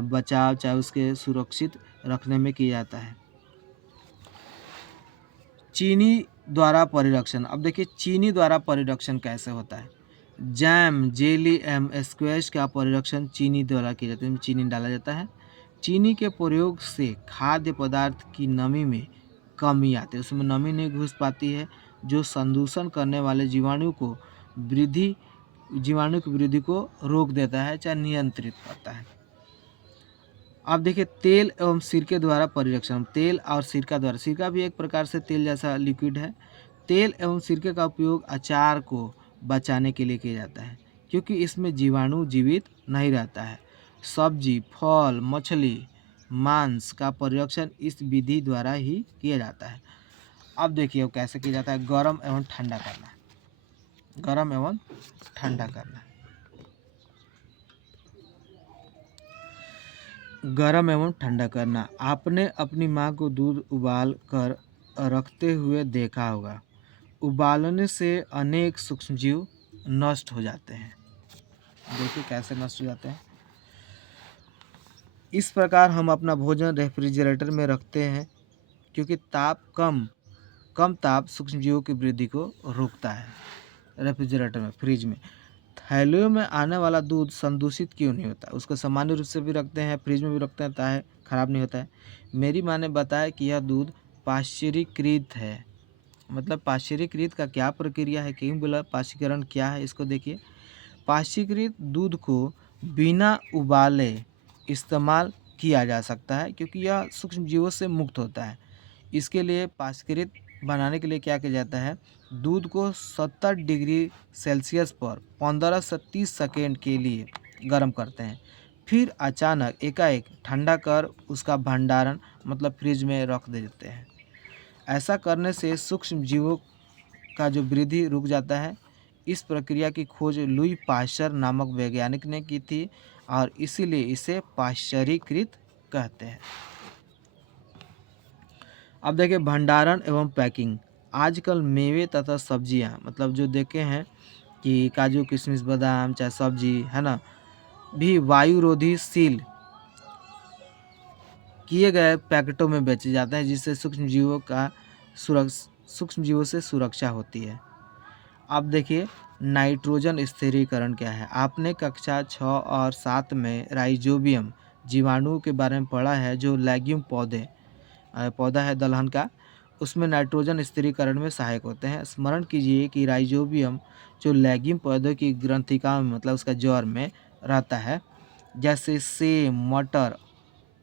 बचाव चाहे उसके सुरक्षित रखने में किया जाता है। चीनी द्वारा परिरक्षण। अब देखिए चीनी द्वारा परिरक्षण कैसे होता है। जैम, जेली एवं स्क्वैश का परिरक्षण चीनी द्वारा किया जाता है। चीनी डाला जाता है। चीनी के प्रयोग से खाद्य पदार्थ की नमी में कमी आती है, उसमें नमी नहीं घुस पाती है, जो संदूषण करने वाले जीवाणु की वृद्धि को रोक देता है, चाहे नियंत्रित करता है। अब देखिए तेल एवं सिरके द्वारा परिरक्षण। तेल और सिरका द्वारा, सिरका भी एक प्रकार से तेल जैसा लिक्विड है। तेल एवं सिरके का उपयोग अचार को बचाने के लिए किया जाता है, क्योंकि इसमें जीवाणु जीवित नहीं रहता है। सब्जी, फल, मछली, मांस का परिरक्षण इस विधि द्वारा ही किया जाता है। अब देखिए वो कैसे किया जाता है। गर्म एवं ठंडा करना। गर्म एवं ठंडा करना। गर्म एवं ठंडा करना। आपने अपनी माँ को दूध उबाल कर रखते हुए देखा होगा। उबालने से अनेक सूक्ष्मजीव नष्ट हो जाते हैं। देखिए कैसे नष्ट हो जाते हैं। इस प्रकार हम अपना भोजन रेफ्रिजरेटर में रखते हैं, क्योंकि कम ताप सूक्ष्मजीवों की वृद्धि को रोकता है। रेफ्रिजरेटर में, फ्रिज में थैलियों में आने वाला दूध संदूषित क्यों नहीं होता? उसको सामान्य रूप से भी रखते हैं, फ्रिज में भी रखते हैं, खराब नहीं होता है। मेरी माँ ने बताया कि यह दूध पाश्चरीकृत है। मतलब पाश्चरीकृत का क्या प्रक्रिया है, क्यों बोला पाश्चरीकरण क्या है, इसको देखिए। पाश्चरीकृत दूध को बिना उबाले इस्तेमाल किया जा सकता है, क्योंकि यह सूक्ष्म जीवों से मुक्त होता है। इसके लिए पाश्चरीकृत बनाने के लिए क्या किया जाता है, दूध को 70 डिग्री सेल्सियस पर 15 से 30 सेकेंड के लिए गर्म करते हैं, फिर अचानक एकाएक ठंडा कर उसका भंडारण मतलब फ्रिज में रख देते हैं। ऐसा करने से सूक्ष्म जीवों का जो वृद्धि रुक जाता है। इस प्रक्रिया की खोज लुई पाश्चर नामक वैज्ञानिक ने की थी, और इसीलिए इसे पाश्चरीकृत कहते हैं। अब देखिए भंडारण एवं पैकिंग। आजकल मेवे तथा सब्जियां मतलब जो देखे हैं कि काजू, किशमिश, बादाम, चाहे सब्जी है ना, भी वायुरोधी सील किए गए पैकेटों में बेचे जाते हैं, जिससे सूक्ष्म जीवों से सुरक्षा होती है। अब देखिए नाइट्रोजन स्थिरीकरण क्या है। आपने कक्षा 6 और 7 में राइजोबियम जीवाणुओं के बारे में पढ़ा है, जो लेग्यूम पौधा है दलहन का, उसमें नाइट्रोजन स्थिरीकरण में सहायक होते हैं। स्मरण कीजिए कि राइजोबियम जो लेग्यूम पौधे की ग्रंथिका में मतलब उसका जड़ में रहता है, जैसे सेम, मटर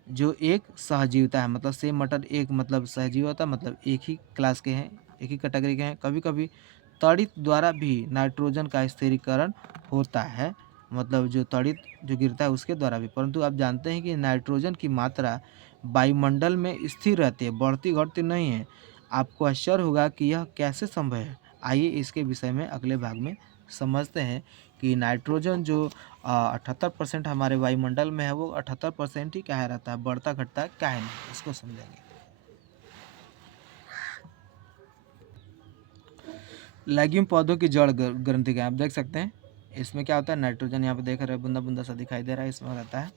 जो एक सहजीविता है, मतलब सेम मटर एक मतलब सहजीव होता है, मतलब एक ही क्लास के हैं, एक ही कैटेगरी के हैं। कभी कभी तड़ित द्वारा भी नाइट्रोजन का स्थिरीकरण होता है, मतलब जो तड़ित जो गिरता है उसके द्वारा भी। परंतु आप जानते हैं कि नाइट्रोजन की मात्रा वायुमंडल में स्थिर रहती है, बढ़ती घटती नहीं है। आपको आश्चर्य होगा कि यह कैसे संभव है। आइए इसके विषय में अगले भाग में समझते हैं कि नाइट्रोजन जो 78% हमारे वायुमंडल में है, वो 78% ही क्या रहता है, बढ़ता घटता क्या है नहीं, इसको समझेंगे। लेग्यूम पौधों की जड़ ग्रंथि का आप देख सकते हैं। इसमें क्या होता है, नाइट्रोजन यहाँ पे देख रहे हैं, बूंदा बूंदा सा दिखाई दे रहा है, इसमें रहता है।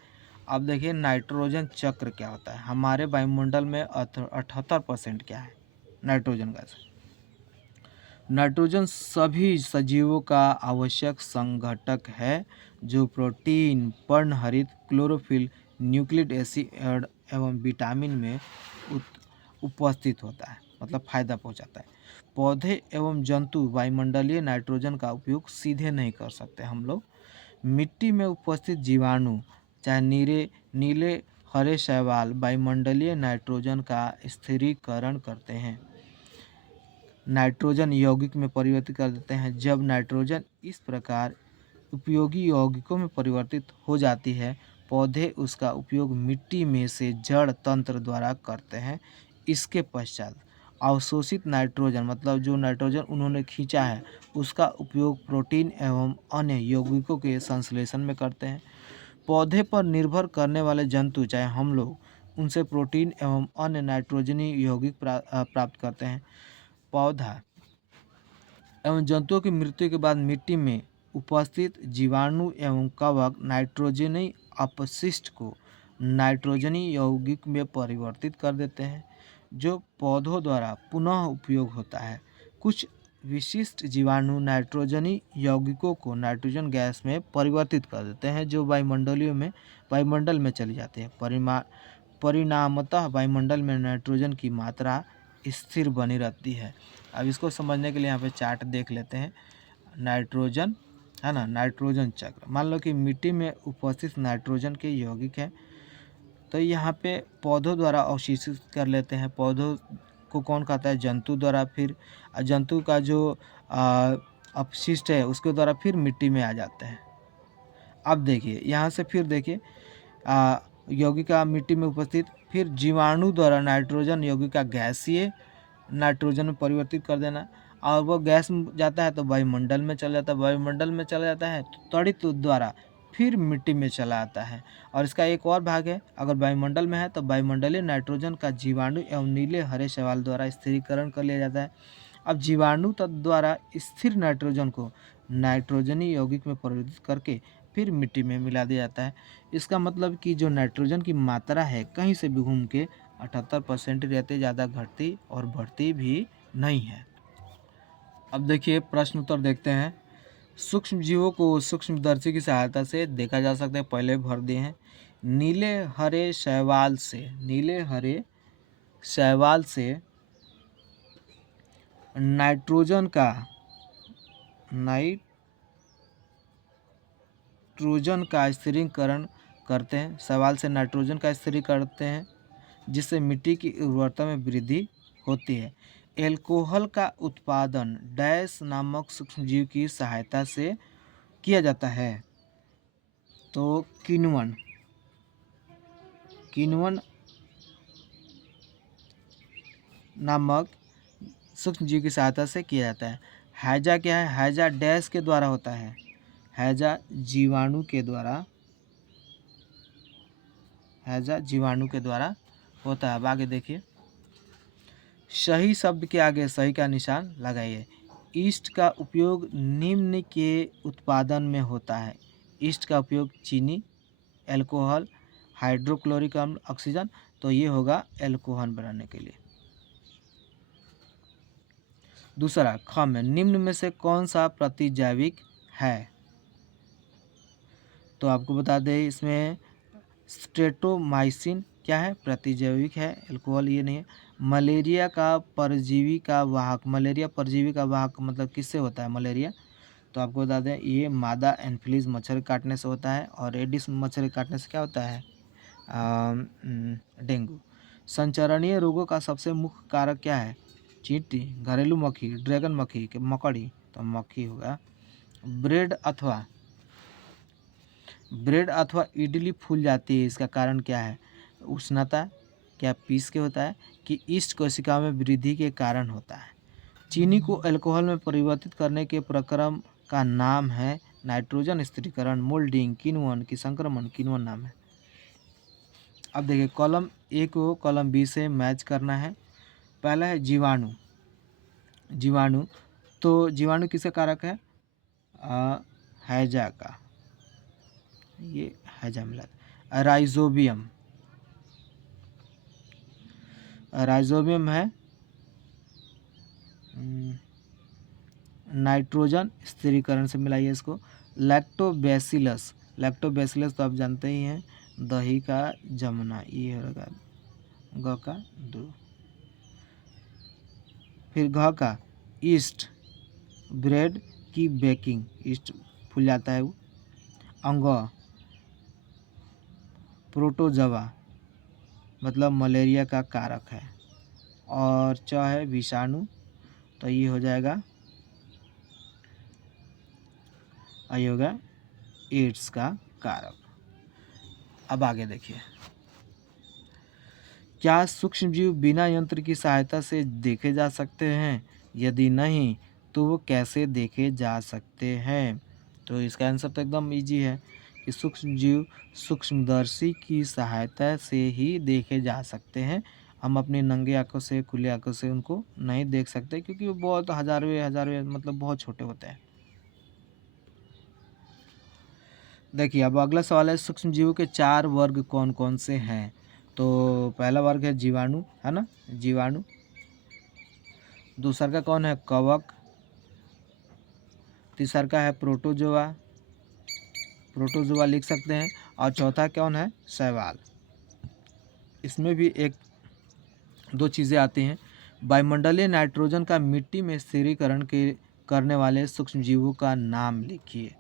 अब देखिए नाइट्रोजन चक्र क्या होता है। हमारे वायुमंडल में 78% क्या है, नाइट्रोजन गैस। नाइट्रोजन सभी सजीवों का आवश्यक संघटक है, जो प्रोटीन, पर्णहरित, क्लोरोफिल, न्यूक्लिक एसिड एवं विटामिन में उपस्थित होता है, मतलब फायदा पहुंचाता है। पौधे एवं जंतु वायुमंडलीय नाइट्रोजन का उपयोग सीधे नहीं कर सकते हम लोग। मिट्टी में उपस्थित जीवाणु चाहे नीले हरे शैवाल वायुमंडलीय नाइट्रोजन का स्थिरीकरण करते हैं, नाइट्रोजन यौगिक में परिवर्तित कर देते हैं। जब नाइट्रोजन इस प्रकार उपयोगी यौगिकों में परिवर्तित हो जाती है, पौधे उसका उपयोग मिट्टी में से जड़ तंत्र द्वारा करते हैं। इसके पश्चात अवशोषित नाइट्रोजन, मतलब जो नाइट्रोजन उन्होंने खींचा है, उसका उपयोग प्रोटीन एवं अन्य यौगिकों के संश्लेषण में करते हैं। पौधे पर निर्भर करने वाले जंतु चाहे हम लोग, उनसे प्रोटीन एवं अन्य नाइट्रोजनी यौगिक प्राप्त करते हैं। पौधा एवं जंतुओं की मृत्यु के बाद मिट्टी में उपस्थित जीवाणु एवं कवक नाइट्रोजनी अपशिष्ट को नाइट्रोजनी यौगिक में परिवर्तित कर देते हैं, जो पौधों द्वारा पुनः उपयोग होता है। कुछ विशिष्ट जीवाणु नाइट्रोजनी यौगिकों को नाइट्रोजन गैस में परिवर्तित कर देते हैं, जो वायुमंडल में चली जाती है। परिणामतः वायुमंडल में नाइट्रोजन की मात्रा स्थिर बनी रहती है। अब इसको समझने के लिए यहाँ पे चार्ट देख लेते हैं। नाइट्रोजन है ना, नाइट्रोजन चक्र। मान लो कि मिट्टी में उपस्थित नाइट्रोजन के यौगिक हैं, तो यहाँ पे पौधों द्वारा अवशोषित कर लेते हैं। पौधों को कौन खाता है? जंतु द्वारा। फिर जंतु का जो अपशिष्ट है उसके द्वारा फिर मिट्टी में आ जाते हैं। अब देखिए यहाँ से, फिर देखिए यौगिका मिट्टी में उपस्थित, फिर जीवाणु द्वारा नाइट्रोजन यौगिका गैसीय नाइट्रोजन में परिवर्तित कर देना, और वो गैस में जाता है तो वायुमंडल में चला जाता है। वायुमंडल में चला जाता है तो त्वरित द्वारा फिर मिट्टी में चला आता है। और इसका एक और भाग है, अगर वायुमंडल में है तो वायुमंडलीय नाइट्रोजन का जीवाणु एवं नीले हरे शैवाल द्वारा स्थिरीकरण कर लिया जाता है। अब जीवाणु तत्व द्वारा स्थिर नाइट्रोजन को नाइट्रोजनी यौगिक में परिवर्तित करके फिर मिट्टी में मिला दिया जाता है। इसका मतलब कि जो नाइट्रोजन की मात्रा है कहीं से भी घूम के 78% रहती, ज़्यादा घटती और बढ़ती भी नहीं है। अब देखिए प्रश्न उत्तर देखते हैं। सूक्ष्म जीवों को सूक्ष्मदर्शी की सहायता से देखा जा सकता है, पहले भर दिए हैं। नीले हरे शैवाल से नाइट्रोजन का स्थिरीकरण करते हैं, शैवाल से नाइट्रोजन का स्थिरीकरण करते हैं, जिससे मिट्टी की उर्वरता में वृद्धि होती है। एल्कोहल का उत्पादन डैश नामक सूक्ष्मजीव की सहायता से किया जाता है। तो किण्वन नामक सूक्ष्मजीव की सहायता से किया जाता है। हैजा क्या है? हैजा डैश के द्वारा होता है, हैजा जीवाणु के द्वारा होता है। अब आगे देखिए, सही शब्द के आगे सही का निशान लगाइए। ईस्ट का उपयोग निम्न के उत्पादन में होता है। ईस्ट का उपयोग चीनी, एल्कोहल, हाइड्रोक्लोरिक अम्ल, ऑक्सीजन, तो ये होगा एल्कोहल बनाने के लिए। दूसरा, ख में निम्न में से कौन सा प्रतिजैविक है? तो आपको बता दें, इसमें स्ट्रेप्टोमाइसिन क्या है? प्रतिजैविक है। एल्कोहल ये नहीं है। मलेरिया परजीवी का वाहक मतलब किससे होता है मलेरिया? तो आपको बता दें, ये मादा एन्फ्लीज मच्छर काटने से होता है, और एडिस मच्छर काटने से क्या होता है? डेंगू। संचरणीय रोगों का सबसे मुख्य कारक क्या है? चींटी, घरेलू मक्खी, ड्रैगन मक्खी, मकड़ी, तो मक्खी होगा। ब्रेड अथवा इडली फूल जाती है, इसका कारण क्या है? उष्णता, क्या पीस के होता है, कि ईस्ट कोशिका में वृद्धि के कारण होता है। चीनी को अल्कोहल में परिवर्तित करने के प्रक्रम का नाम है नाइट्रोजन स्थिरीकरण, मोल्डिंग, किण्वन की संक्रमण, किण्वन नाम है। अब देखिए, कॉलम ए को कॉलम बी से मैच करना है। पहला है जीवाणु। तो जीवाणु किसका कारक है? हैजा का, ये हैजा मिला। राइजोबियम है नाइट्रोजन स्थिरीकरण से मिलाइए इसको। लैक्टोबैसिलस तो आप जानते ही हैं, दही का जमना, ये होगा ग का दो। फिर घ का ईस्ट, ब्रेड की बेकिंग, ईस्ट फूल जाता है वो। अंग प्रोटोजवा, मतलब मलेरिया का कारक है। और च है विषाणु, तो ये हो जाएगा, ये होगा एड्स का कारक। अब आगे देखिए, क्या सूक्ष्मजीव बिना यंत्र की सहायता से देखे जा सकते हैं? यदि नहीं तो वो कैसे देखे जा सकते हैं? तो इसका आंसर तो एकदम इजी है कि सूक्ष्मजीव सूक्ष्मदर्शी की सहायता से ही देखे जा सकते हैं। हम अपनी नंगे आंखों से, खुली आंखों से उनको नहीं देख सकते, क्योंकि वो बहुत हजारवें मतलब बहुत छोटे होते हैं। देखिए, अब अगला सवाल है, सूक्ष्मजीवों के 4 वर्ग कौन कौन से हैं? तो पहला वर्ग है जीवाणु, है ना, जीवाणु। दूसरा का कौन है? कवक। तीसरा का है प्रोटोजोआ, प्रोटोजोआ लिख सकते हैं। और चौथा कौन है? शैवाल। इसमें भी एक दो चीज़ें आती हैं। वायुमंडलीय नाइट्रोजन का मिट्टी में स्थिरीकरण के करने वाले सूक्ष्मजीवों का नाम लिखिए।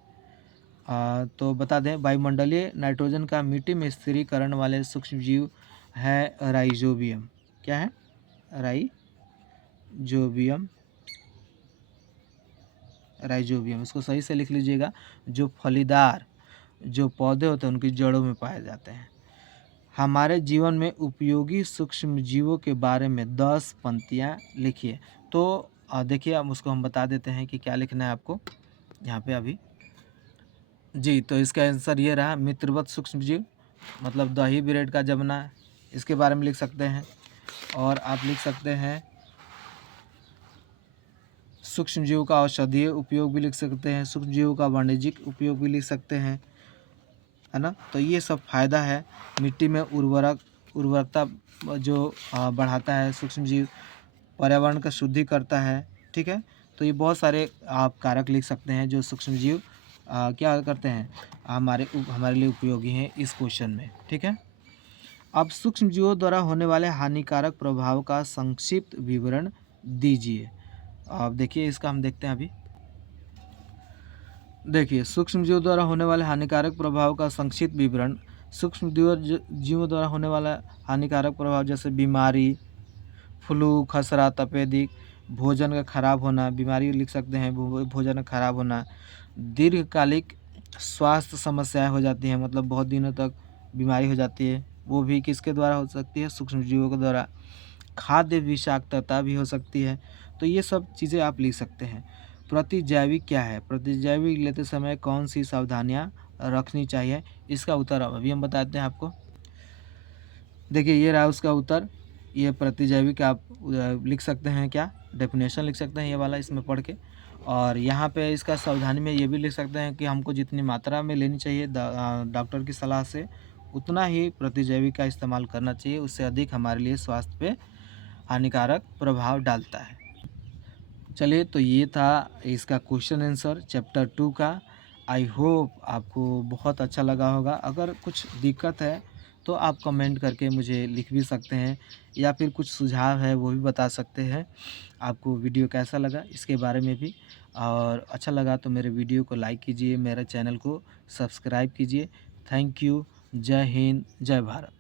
तो बता दें, वायुमंडलीय नाइट्रोजन का मिट्टी में स्थिरीकरण वाले सूक्ष्मजीव है राइजोबियम। क्या है? राइजोबियम, राइजोबियम, इसको सही से लिख लीजिएगा। जो फलीदार जो पौधे होते हैं उनकी जड़ों में पाए जाते हैं। हमारे जीवन में उपयोगी सूक्ष्मजीवों के बारे में 10 पंक्तियाँ लिखिए। तो देखिए, अब उसको हम बता देते हैं कि क्या लिखना है आपको यहाँ पे अभी। जी, तो इसका आंसर ये रहा, मित्रवत सूक्ष्मजीव, मतलब दही ब्रेड का जमना, इसके बारे में लिख सकते हैं। और आप लिख सकते हैं सूक्ष्मजीवों का औषधीय उपयोग भी लिख सकते हैं, सूक्ष्मजीवों का वाणिज्यिक उपयोग भी लिख सकते हैं, है ना। तो ये सब फायदा है। मिट्टी में उर्वरकता जो बढ़ाता है सूक्ष्मजीव, पर्यावरण का शुद्धि करता है, ठीक है। तो ये बहुत सारे आप कारक लिख सकते हैं जो सूक्ष्मजीव क्या करते हैं, हमारे लिए उपयोगी हैं इस क्वेश्चन में, ठीक है। अब सूक्ष्मजीवों द्वारा होने वाले हानिकारक प्रभाव का संक्षिप्त विवरण दीजिए। अब देखिए, इसका हम देखते हैं अभी। देखिए, सूक्ष्मजीवों द्वारा होने वाले हानिकारक प्रभाव का संक्षिप्त विवरण। जीवों द्वारा होने वाला हानिकारक प्रभाव जैसे बीमारी, फ्लू, खसरा, तपेदिक, भोजन का खराब होना, बीमारी लिख सकते हैं, भोजन का खराब होना, दीर्घकालिक स्वास्थ्य समस्याएं हो जाती हैं, मतलब बहुत दिनों तक बीमारी हो जाती है, वो भी किसके द्वारा हो सकती है? सूक्ष्मजीवों के द्वारा। खाद्य विषाक्तता भी हो सकती है। तो ये सब चीज़ें आप लिख सकते हैं। प्रतिजैविक क्या है? प्रतिजैविक लेते समय कौन सी सावधानियाँ रखनी चाहिए? इसका उत्तर अब अभी हम बताते हैं आपको। देखिए, ये रहा उसका उत्तर। ये प्रतिजैविक आप लिख सकते हैं, क्या डेफिनेशन लिख सकते हैं ये वाला इसमें पढ़ के। और यहाँ पे इसका सावधानी में ये भी लिख सकते हैं कि हमको जितनी मात्रा में लेनी चाहिए डॉक्टर की सलाह से, उतना ही प्रतिजैविक का इस्तेमाल करना चाहिए। उससे अधिक हमारे लिए स्वास्थ्य पे हानिकारक प्रभाव डालता है। चलिए, तो ये था इसका क्वेश्चन आंसर चैप्टर 2 का। आई होप आपको बहुत अच्छा लगा होगा। अगर कुछ दिक्कत है तो आप कमेंट करके मुझे लिख भी सकते हैं, या फिर कुछ सुझाव है वो भी बता सकते हैं। आपको वीडियो कैसा लगा इसके बारे में भी, और अच्छा लगा तो मेरे वीडियो को लाइक कीजिए, मेरे चैनल को सब्सक्राइब कीजिए। Thank you. जय हिंद, जय भारत।